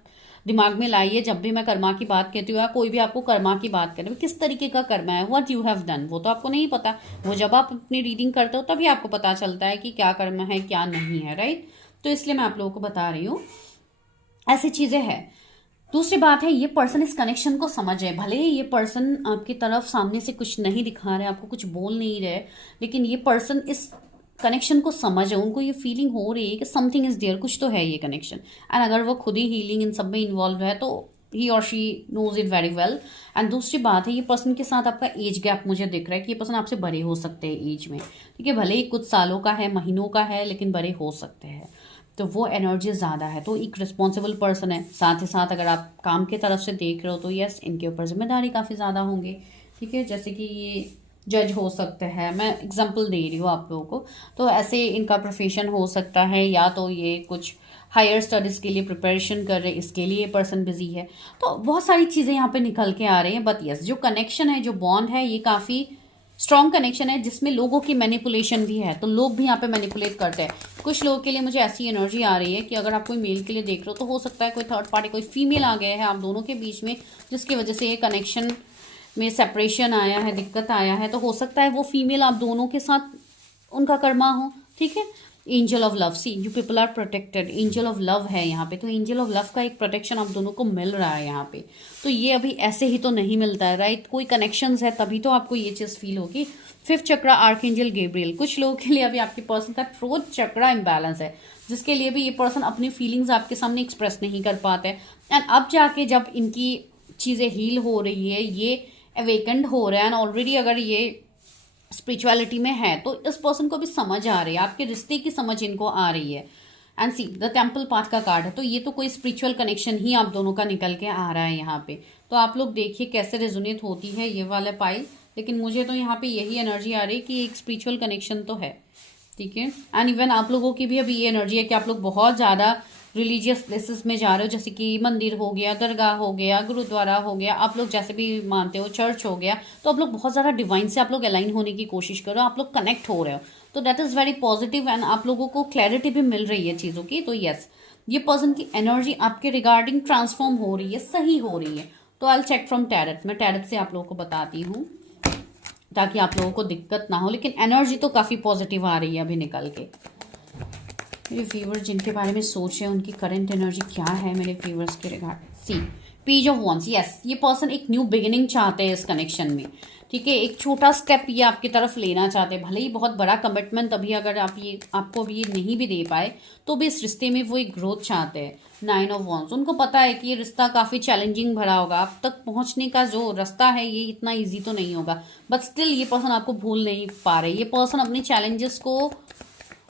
दिमाग में लाइए जब भी मैं कर्मा की बात कहती हूँ या कोई भी आपको कर्मा की बात करे, किस तरीके का कर्मा है, व्हाट यू हैव डन, वो तो आपको नहीं पता। वो जब आप अपनी रीडिंग करते हो तभी आपको पता चलता है कि क्या कर्म है क्या नहीं है, राइट। तो इसलिए मैं आप लोगों को बता रही हूँ, ऐसी चीजें हैं। दूसरी बात है, ये पर्सन इस कनेक्शन को समझे। भले ही ये पर्सन आपकी तरफ सामने से कुछ नहीं दिखा रहे, आपको कुछ बोल नहीं रहे, लेकिन ये पर्सन इस कनेक्शन को समझे। उनको ये फीलिंग हो रही है कि समथिंग इज देयर, कुछ तो है ये कनेक्शन। एंड अगर वो खुद ही हीलिंग इन सब में इन्वॉल्व है तो ही और she knows it very well. And दूसरी बात है, ये पर्सन के साथ आपका एज गैप मुझे दिख रहा है कि ये पर्सन आपसे बड़े हो सकते हैं एज में, ठीक है। भले ही कुछ सालों का है, महीनों का है, लेकिन बड़े हो सकते हैं। तो वो एनर्जी ज़्यादा है, तो एक रिस्पॉन्सिबल पर्सन है। साथ ही साथ अगर आप काम की तरफ से देख रहे हो तो यस, इनके ऊपर जिम्मेदारी काफ़ी ज़्यादा होंगे, ठीक है। जैसे कि ये जज हो सकते हैं, मैं एग्जांपल दे रही हूँ आप लोगों को। तो ऐसे इनका प्रोफेशन हो सकता है, या तो ये कुछ हायर स्टडीज़ के लिए प्रिपरेशन कर रहे, इसके लिए पर्सन बिजी है। तो बहुत सारी चीज़ें यहाँ पे निकल के आ रही हैं। बट यस, जो कनेक्शन है, जो बॉन्ड है, ये काफ़ी स्ट्रॉन्ग कनेक्शन है, जिसमें लोगों की मैनिपुलेशन भी है। तो लोग भी यहाँ पे मैनिपुलेट करते हैं। कुछ लोगों के लिए मुझे ऐसी एनर्जी आ रही है कि अगर आप कोई मेल के लिए देख रहे हो तो हो सकता है कोई थर्ड पार्टी, कोई फीमेल आ गया है आप दोनों के बीच में, जिसकी वजह से ये कनेक्शन में सेपरेशन आया है, दिक्कत आया है। तो हो सकता है वो फीमेल आप दोनों के साथ उनका कर्मा हो, ठीक है। Angel of love, see you people are protected, angel of love है यहाँ पे। तो एंजल ऑफ लव का एक प्रोटेक्शन आप दोनों को मिल रहा है यहाँ पे। तो ये अभी ऐसे ही तो नहीं मिलता है, राइट। कोई कनेक्शंस है तभी तो आपको ये चीज़ फील होगी। फिफ्थ चक्रा, आर्कएंजल गैब्रियल। कुछ लोगों के लिए अभी आपके पर्सन का थ्रोट चक्रा इम्बैलेंस है, जिसके लिए भी ये पर्सन अपनी फीलिंग्स आपके सामने एक्सप्रेस नहीं कर पाते। एंड अब जाके जब इनकी चीज़ें हील हो रही है, ये अवेकेंड हो रहा है, एंड ऑलरेडी अगर ये स्पिरिचुअलिटी में है तो इस पर्सन को भी समझ आ रही है, आपके रिश्ते की समझ इनको आ रही है। And see the temple path का कार्ड है, तो ये तो कोई स्पिरिचुअल कनेक्शन ही आप दोनों का निकल के आ रहा है यहाँ पे। तो आप लोग देखिए कैसे रेजोनेट होती है ये वाला पाइल। लेकिन मुझे तो यहाँ पे यही एनर्जी आ रही है कि एक स्पिरिचुअल कनेक्शन तो है, ठीक है। एंड इवन आप लोगों की भी अभी ये एनर्जी है कि आप लोग बहुत ज़्यादा रिलीजियस प्लेसेस में जा रहे हो, जैसे कि मंदिर हो गया, दरगाह हो गया, गुरुद्वारा हो गया, आप लोग जैसे भी मानते हो, चर्च हो गया। तो आप लोग बहुत ज़्यादा डिवाइन से आप लोग अलाइन होने की कोशिश करो, आप लोग कनेक्ट हो रहे हो। तो that is very positive. And आप लोगों को क्लैरिटी भी मिल रही है चीज़ों की। तो यस, ये पर्सन की एनर्जी आपके रिगार्डिंग ट्रांसफॉर्म हो रही है, सही हो रही है। तो आई चेक फ्रॉम टैरट, मैं टैरट से आप लोगों को बताती हूँ ताकि आप लोगों को दिक्कत ना हो। लेकिन एनर्जी तो काफ़ी पॉजिटिव आ रही है अभी निकल के। मेरे व्यूवर्स जिनके बारे में सोच रहे हैं उनकी करंट एनर्जी क्या है मेरे व्यूवर्स के regard. See page of wands, yes, ये पर्सन एक न्यू बिगिनिंग चाहते हैं इस कनेक्शन में, ठीक है। एक छोटा स्टेप ये आपकी तरफ लेना चाहते हैं, भले ही बहुत बड़ा कमिटमेंट अभी अगर आप ये आपको अभी ये नहीं भी दे पाए तो भी इस रिश्ते में वो एक ग्रोथ चाहते हैं। 9 ऑफ वॉन्ड्स, उनको पता है कि ये रिश्ता काफ़ी चैलेंजिंग भरा होगा, आप तक पहुंचने का जो रास्ता है ये इतना ईजी तो नहीं होगा। बट स्टिल ये पर्सन आपको भूल नहीं पा रहे। ये पर्सन अपने चैलेंजेस को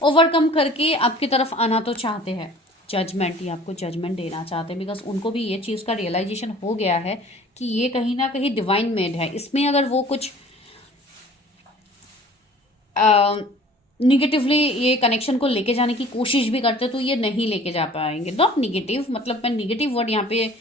ओवरकम करके आपकी तरफ आना तो चाहते हैं। जजमेंट, ये आपको जजमेंट देना चाहते हैं, बिकॉज उनको भी ये चीज़ का रियलाइजेशन हो गया है कि ये कहीं ना कहीं डिवाइन मेड है। इसमें अगर वो कुछ निगेटिवली ये कनेक्शन को लेके जाने की कोशिश भी करते तो ये नहीं लेके जा पाएंगे। नॉट निगेटिव, मतलब मैं निगेटिव वर्ड यहाँ पे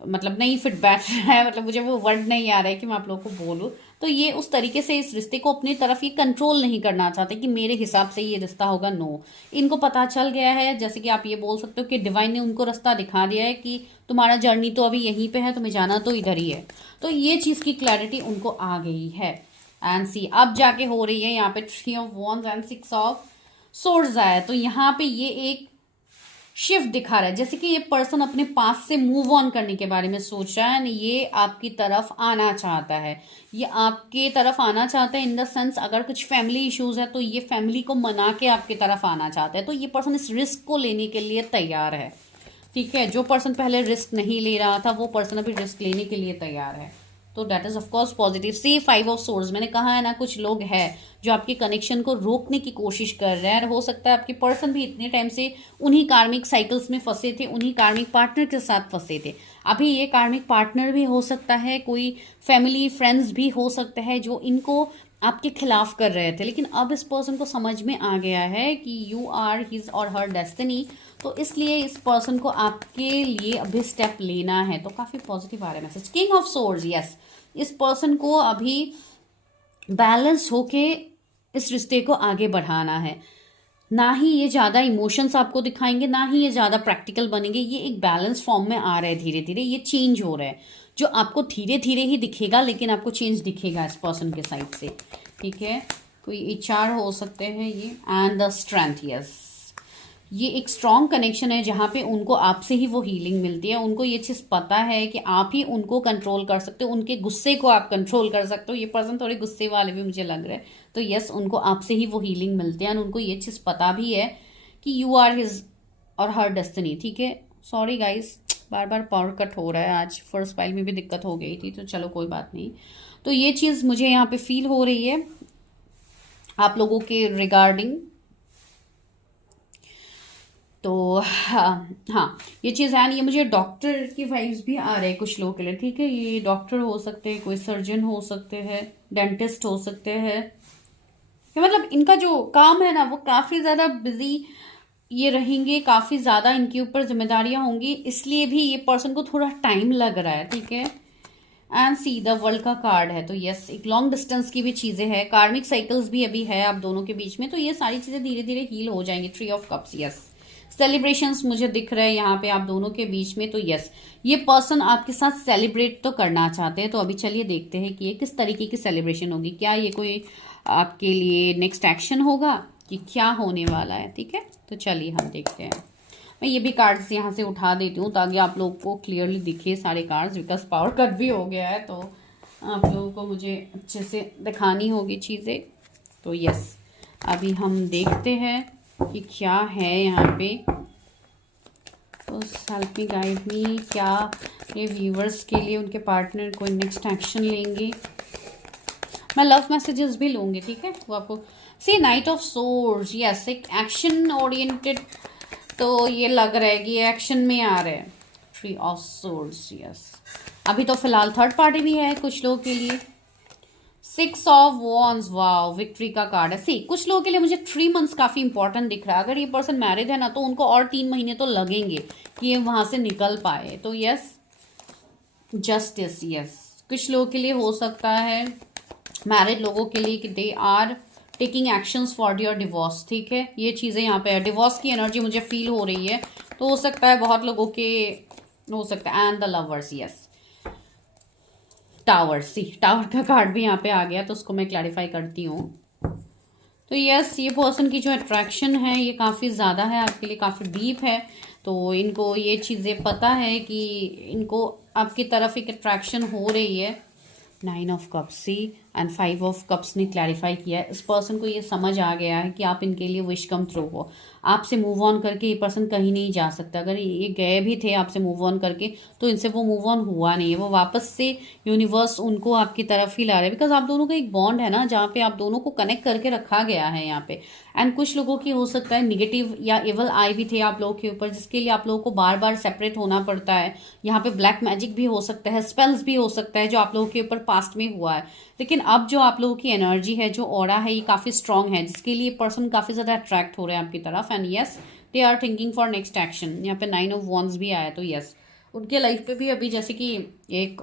मतलब नहीं फिट बैठ रहा है, मतलब मुझे वो वर्ड नहीं आ रहा है कि मैं आप लोगों को बोलूँ। तो ये उस तरीके से इस रिश्ते को अपनी तरफ ये कंट्रोल नहीं करना चाहते कि मेरे हिसाब से ये रिश्ता होगा। नो, इनको पता चल गया है, जैसे कि आप ये बोल सकते हो कि डिवाइन ने उनको रास्ता दिखा दिया है कि तुम्हारा जर्नी तो अभी यहीं पे है, तुम्हें जाना तो इधर ही है। तो ये चीज़ की क्लैरिटी उनको आ गई है। एंड सी अब जाके हो रही है यहाँ पे 3 of wands and 6 of swords आया। तो यहाँ पे ये एक शिफ्ट दिखा रहा है, जैसे कि ये पर्सन अपने पास से मूव ऑन करने के बारे में सोच रहा है एंड ये आपकी तरफ आना चाहता है। ये आपके तरफ आना चाहता है इन द सेंस अगर कुछ फैमिली इश्यूज है तो ये फैमिली को मना के आपकी तरफ आना चाहता है। तो ये पर्सन इस रिस्क को लेने के लिए तैयार है, ठीक है। जो पर्सन पहले रिस्क नहीं ले रहा था वो पर्सन अभी रिस्क लेने के लिए तैयार है। तो date is of course positive. See 5 of swords, मैंने कहा है ना, कुछ लोग हैं जो आपके कनेक्शन को रोकने की कोशिश कर रहे हैं। और हो सकता है आपके पर्सन भी इतने टाइम से उन्हीं कार्मिक साइकिल्स में फंसे थे, उन्हीं कार्मिक पार्टनर के साथ फंसे थे। अभी ये कार्मिक पार्टनर भी हो सकता है, कोई फैमिली फ्रेंड्स भी हो सकते हैं जो इनको आपके खिलाफ कर रहे थे। लेकिन अब इस पर्सन को समझ में आ गया है कि यू आर हिज और हर डेस्टिनी। तो इसलिए इस पर्सन को आपके लिए अभी स्टेप लेना है। तो काफ़ी पॉजिटिव आ रहा है message. King of swords, yes, इस पर्सन को अभी बैलेंस होके इस रिश्ते को आगे बढ़ाना है। ना ही ये ज़्यादा इमोशंस आपको दिखाएंगे, ना ही ये ज़्यादा प्रैक्टिकल बनेंगे। ये एक बैलेंस फॉर्म में आ रहा है, धीरे धीरे ये चेंज हो रहा है। जो आपको धीरे धीरे ही दिखेगा, लेकिन आपको चेंज दिखेगा इस पर्सन के साइड से, ठीक है। कोई एचआर हो सकते हैं ये। एंड द स्ट्रेंथ, यस, ये एक स्ट्रॉन्ग कनेक्शन है जहाँ पे उनको आपसे ही वो हीलिंग मिलती है। उनको ये चीज़ पता है कि आप ही उनको कंट्रोल कर सकते हो, उनके गुस्से को आप कंट्रोल कर सकते हो। ये पर्सन थोड़े गुस्से वाले भी मुझे लग रहे हैं, तो यस, उनको आपसे ही वो हीलिंग मिलती है। और उनको ये चीज़ पता भी है कि यू आर हिज और हर डेस्टिनी, ठीक है। सॉरी गाइस, बार बार पावर कट हो रहा है। आज फर्स्ट फाइल में भी दिक्कत हो गई थी, तो चलो कोई बात नहीं। तो ये चीज़ मुझे यहाँ पे फील हो रही है आप लोगों के रिगार्डिंग। तो हाँ, ये चीज़ है। ये मुझे डॉक्टर की वाइब्स भी आ रहे हैं कुछ लोगों के लिए, ठीक है। ये डॉक्टर हो सकते हैं, कोई सर्जन हो सकते हैं, डेंटिस्ट हो सकते हैं। मतलब इनका जो काम है ना, वो काफ़ी ज़्यादा बिजी ये रहेंगे, काफ़ी ज़्यादा इनके ऊपर जिम्मेदारियां होंगी, इसलिए भी ये पर्सन को थोड़ा टाइम लग रहा है, ठीक है। एंड सी द वर्ल्ड का कार्ड है, तो यस, एक लॉन्ग डिस्टेंस की भी चीज़ें हैं, कार्मिक साइकिल्स भी अभी है आप दोनों के बीच में। तो ये सारी चीज़ें धीरे धीरे हील हो जाएंगी। Three of cups, yes, celebrations मुझे दिख रहे हैं यहाँ पे आप दोनों के बीच में। तो यस, ये पर्सन आपके साथ सेलिब्रेट तो करना चाहते हैं। तो अभी चलिए देखते हैं कि ये किस तरीके की सेलिब्रेशन होगी। क्या ये कोई आपके लिए नेक्स्ट एक्शन होगा कि क्या होने वाला है, ठीक है। तो चलिए हम देखते हैं। मैं ये भी कार्ड्स यहाँ से उठा देती हूँ ताकि आप लोग को क्लियरली दिखे सारे कार्ड्स, बिकॉज पावर कट भी हो गया है, तो आप लोगों को मुझे अच्छे से दिखानी होगी चीज़ें। तो यस, अभी हम देखते हैं कि क्या है यहाँ पे। तो हेल्प मी, गाइड मी, क्या ये व्यूवर्स के लिए उनके पार्टनर कोई नेक्स्ट एक्शन लेंगे। मैं लव मैसेजेस भी लूँगी, ठीक है, वो आपको। सी नाइट ऑफ सोर्ड्स, यस, एक एक्शन ओरिएंटेड, तो ये लग रहा है कि ये एक्शन में आ रहे हैं। थ्री ऑफ सोर्ड्स, यस, अभी तो फिलहाल थर्ड पार्टी भी है कुछ लोगों के लिए। Six of wands, wow, victory का कार्ड है। सी कुछ लोगों के लिए मुझे 3 मंथ्स काफी इंपॉर्टेंट दिख रहा है। अगर ये पर्सन मैरिड है ना, तो उनको और 3 महीने तो लगेंगे कि ये वहां से निकल पाए। तो यस, जस्टिस, यस, कुछ लोगों के लिए हो सकता है, मैरिड लोगों के लिए, कि they are taking actions for your divorce, ठीक है। ये चीज़ें यहाँ पे है, डिवोर्स की एनर्जी मुझे फील हो रही है। तो हो सकता है बहुत लोगों के, हो सकता है। And the lovers, yes, tower, see tower का कार्ड भी यहाँ पे आ गया, तो उसको मैं क्लैरिफाई करती हूँ। तो यस, ये पर्सन की जो अट्रैक्शन है ये काफ़ी ज़्यादा है आपके लिए, काफ़ी डीप है। तो इनको ये चीज़ें पता है कि इनको आपकी तरफ एक अट्रैक्शन हो रही है। 9 of cups, see and 5 of cups ने क्लैरिफाई किया है। इस पर्सन को ये समझ आ गया है कि आप इनके लिए विश कम थ्रू हो। आपसे मूव ऑन करके ये पर्सन कहीं नहीं जा सकता। अगर ये गए भी थे आपसे मूव ऑन करके, तो इनसे वो मूव ऑन हुआ नहीं है। वो वापस से यूनिवर्स उनको आपकी तरफ ही ला रहे हैं, बिकॉज आप दोनों का एक बॉन्ड है ना, जहाँ पे आप दोनों को कनेक्ट करके रखा गया है यहाँ पे। एंड कुछ लोगों की हो सकता है निगेटिव या एवल आई भी थे आप लोगों के ऊपर, जिसके लिए आप लोगों को बार बार सेपरेट होना पड़ता है। यहाँ पे ब्लैक मैजिक भी हो सकता है, स्पेल्स भी हो सकता है जो आप लोगों के ऊपर पास्ट में हुआ है। लेकिन अब जो आप लोगों की एनर्जी है, जो ऑरा है, ये काफ़ी स्ट्रांग है, जिसके लिए पर्सन काफ़ी ज़्यादा अट्रैक्ट हो रहे हैं आपकी तरफ। And yes, they are thinking for next action. यहाँ पे 9 ऑफ वॉन्ड्स भी आया, तो यस, उनके लाइफ पे भी अभी जैसे कि एक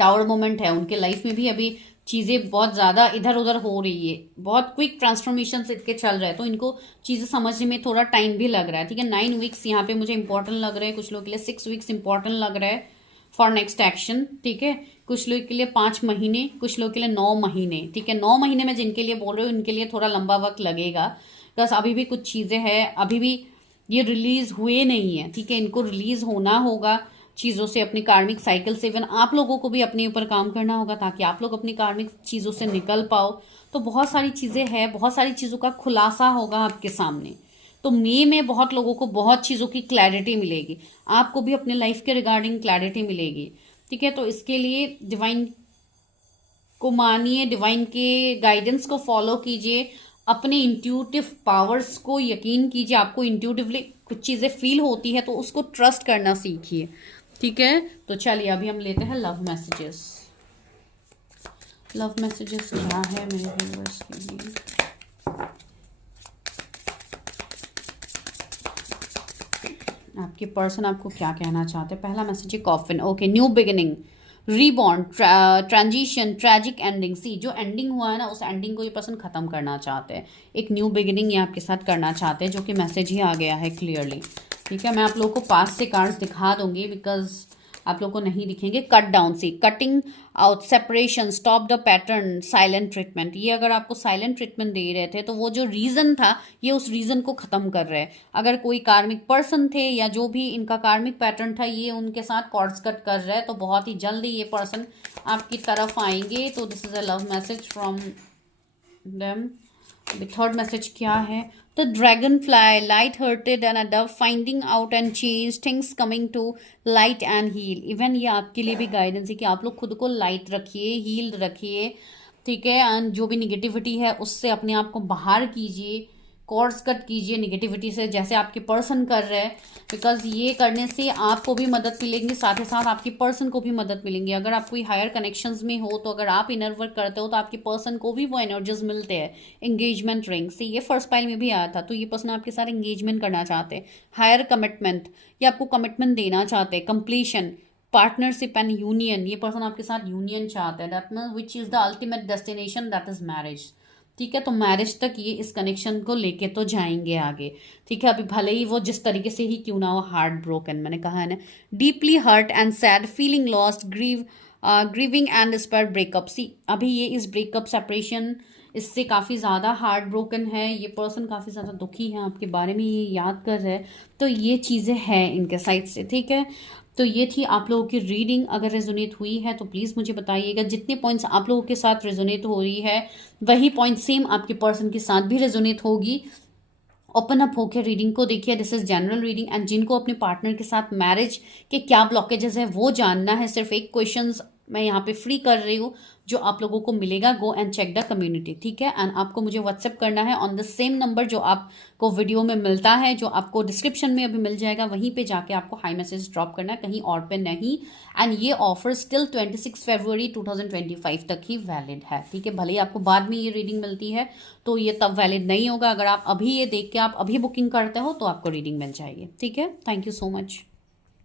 टावर मोमेंट है, उनके लाइफ में भी अभी चीज़ें बहुत ज़्यादा इधर उधर हो रही है, बहुत क्विक ट्रांसफॉर्मेशन इनके चल रहे हैं। तो इनको चीज़ें समझने में थोड़ा टाइम भी लग रहा है, ठीक है। 9 वीक्स यहाँ पे मुझे इंपॉर्टेंट लग रहे हैं, कुछ लोगों के लिए 6 वीक्स इंपॉर्टेंट लग रहा है फॉर नेक्स्ट एक्शन, ठीक है। कुछ लोग के लिए 5 महीने, कुछ लोग के लिए 9 महीने, ठीक है। 9 महीने में जिनके लिए बोल रहे हो, उनके लिए थोड़ा लंबा वक्त लगेगा, बस अभी भी कुछ चीज़ें हैं, अभी भी ये रिलीज हुए नहीं है, ठीक है। इनको रिलीज होना होगा चीज़ों से, अपनी कार्मिक साइकिल से। इवन आप लोगों को भी अपने ऊपर काम करना होगा ताकि आप लोग अपनी कार्मिक चीज़ों से निकल पाओ। तो बहुत सारी चीज़ें हैं, बहुत सारी चीज़ों का खुलासा होगा आपके सामने। तो मई में बहुत लोगों को बहुत चीज़ों की क्लैरिटी मिलेगी, आपको भी अपने लाइफ के रिगार्डिंग क्लैरिटी मिलेगी, ठीक है। तो इसके लिए डिवाइन को मानिए, डिवाइन के गाइडेंस को फॉलो कीजिए, अपने इंट्यूटिव पावर्स को यकीन कीजिए। आपको इंट्यूटिवली कुछ चीज़ें फील होती है, तो उसको ट्रस्ट करना सीखिए, ठीक है। तो चलिए अभी हम लेते हैं लव मैसेजेस। लव मैसेजेस क्या है मेरे व्यूअर्स के लिए। आपके पर्सन आपको क्या कहना चाहते हैं। पहला मैसेज है coffin, okay, new beginning, reborn, transition, tragic ending. See जो एंडिंग हुआ है ना, उस एंडिंग को ये पर्सन खत्म करना चाहते हैं, एक न्यू बिगिनिंग ये आपके साथ करना चाहते हैं, जो कि मैसेज ही आ गया है क्लियरली। ठीक है, मैं आप लोगों को पास से कार्ड्स दिखा दूंगी बिकॉज आप लोग को नहीं दिखेंगे। Cut down, see cutting out, separation, stop the pattern, silent treatment. ये अगर आपको साइलेंट ट्रीटमेंट दे रहे थे तो वो जो रीजन था ये उस रीजन को खत्म कर रहे हैं। अगर कोई कार्मिक पर्सन थे या जो भी इनका कार्मिक पैटर्न था ये उनके साथ कॉर्ड्स कट कर रहे हैं, तो बहुत ही जल्दी ये पर्सन आपकी तरफ आएंगे। तो this is a love message from them. Third message क्या है? The dragonfly, light hearted and a dove, finding out and change, things coming to light and heal. Even ये आपके लिए भी गाइडेंस है कि आप लोग खुद को लाइट रखिए, हील रखिए। ठीक है, एंड जो भी निगेटिविटी है उससे अपने आप को बाहर कीजिए, कॉर्ड्स कट कीजिए निगेटिविटी से, जैसे आपके पर्सन कर रहे हैं। बिकॉज ये करने से आपको भी मदद मिलेंगी, साथ ही साथ आपकी पर्सन को भी मदद मिलेंगी। अगर आप कोई हायर कनेक्शंस में हो तो अगर आप इनर वर्क करते हो तो आपके पर्सन को भी वो एनर्जीज मिलते हैं। एंगेजमेंट रिंग से ये फर्स्ट पाइल में भी आया था, तो ये पर्सन आपके साथ एंगेजमेंट करना चाहते हैं, हायर कमिटमेंट, या आपको कमिटमेंट देना चाहते हैं, कंप्लीशन, पार्टनरशिप एंड यूनियन। ये पर्सन आपके साथ यूनियन चाहते हैं, that means which is the ultimate destination, that is marriage. ठीक है, तो मैरिज तक ये इस कनेक्शन को लेके तो जाएंगे आगे। ठीक है, अभी भले ही वो जिस तरीके से ही क्यों ना हो, हार्ट ब्रोकन, मैंने कहा है ना, deeply hurt and sad, feeling lost, grieving and spare breakup. See अभी ये इस ब्रेकअप सेपरेशन इससे काफ़ी ज़्यादा हार्ट ब्रोकन है, ये पर्सन काफ़ी ज़्यादा दुखी है, आपके बारे में ये याद कर रहे हैं। तो ये चीज़ें हैं इनके साइड से। ठीक है, तो ये थी आप लोगों की रीडिंग। अगर रेजोनेट हुई है तो प्लीज़ मुझे बताइएगा। जितने पॉइंट्स आप लोगों के साथ रेजोनेट हो रही है वही पॉइंट सेम आपके पर्सन के साथ भी रेजोनेट होगी। ओपन अप होकर रीडिंग को देखिए। This is general reading and जिनको अपने पार्टनर के साथ मैरिज के क्या ब्लॉकेजेस है वो जानना है, सिर्फ एक क्वेश्चंस मैं यहाँ पे फ्री कर रही हूँ जो आप लोगों को मिलेगा। Go and check the community. ठीक है, एंड आपको मुझे व्हाट्सएप करना है ऑन द सेम नंबर जो आपको वीडियो में मिलता है, जो आपको डिस्क्रिप्शन में अभी मिल जाएगा, वहीं पे जाके आपको हाई मैसेज ड्रॉप करना है, कहीं और पे नहीं। एंड ये ऑफर स्टिल 26 फरवरी 2025 तक ही वैलिड है। ठीक है, भले ही आपको बाद में ये रीडिंग मिलती है तो ये तब वैलिड नहीं होगा। अगर आप अभी ये देख के आप अभी बुकिंग करते हो तो आपको रीडिंग मिल जाएगी। ठीक है, थैंक यू सो मच।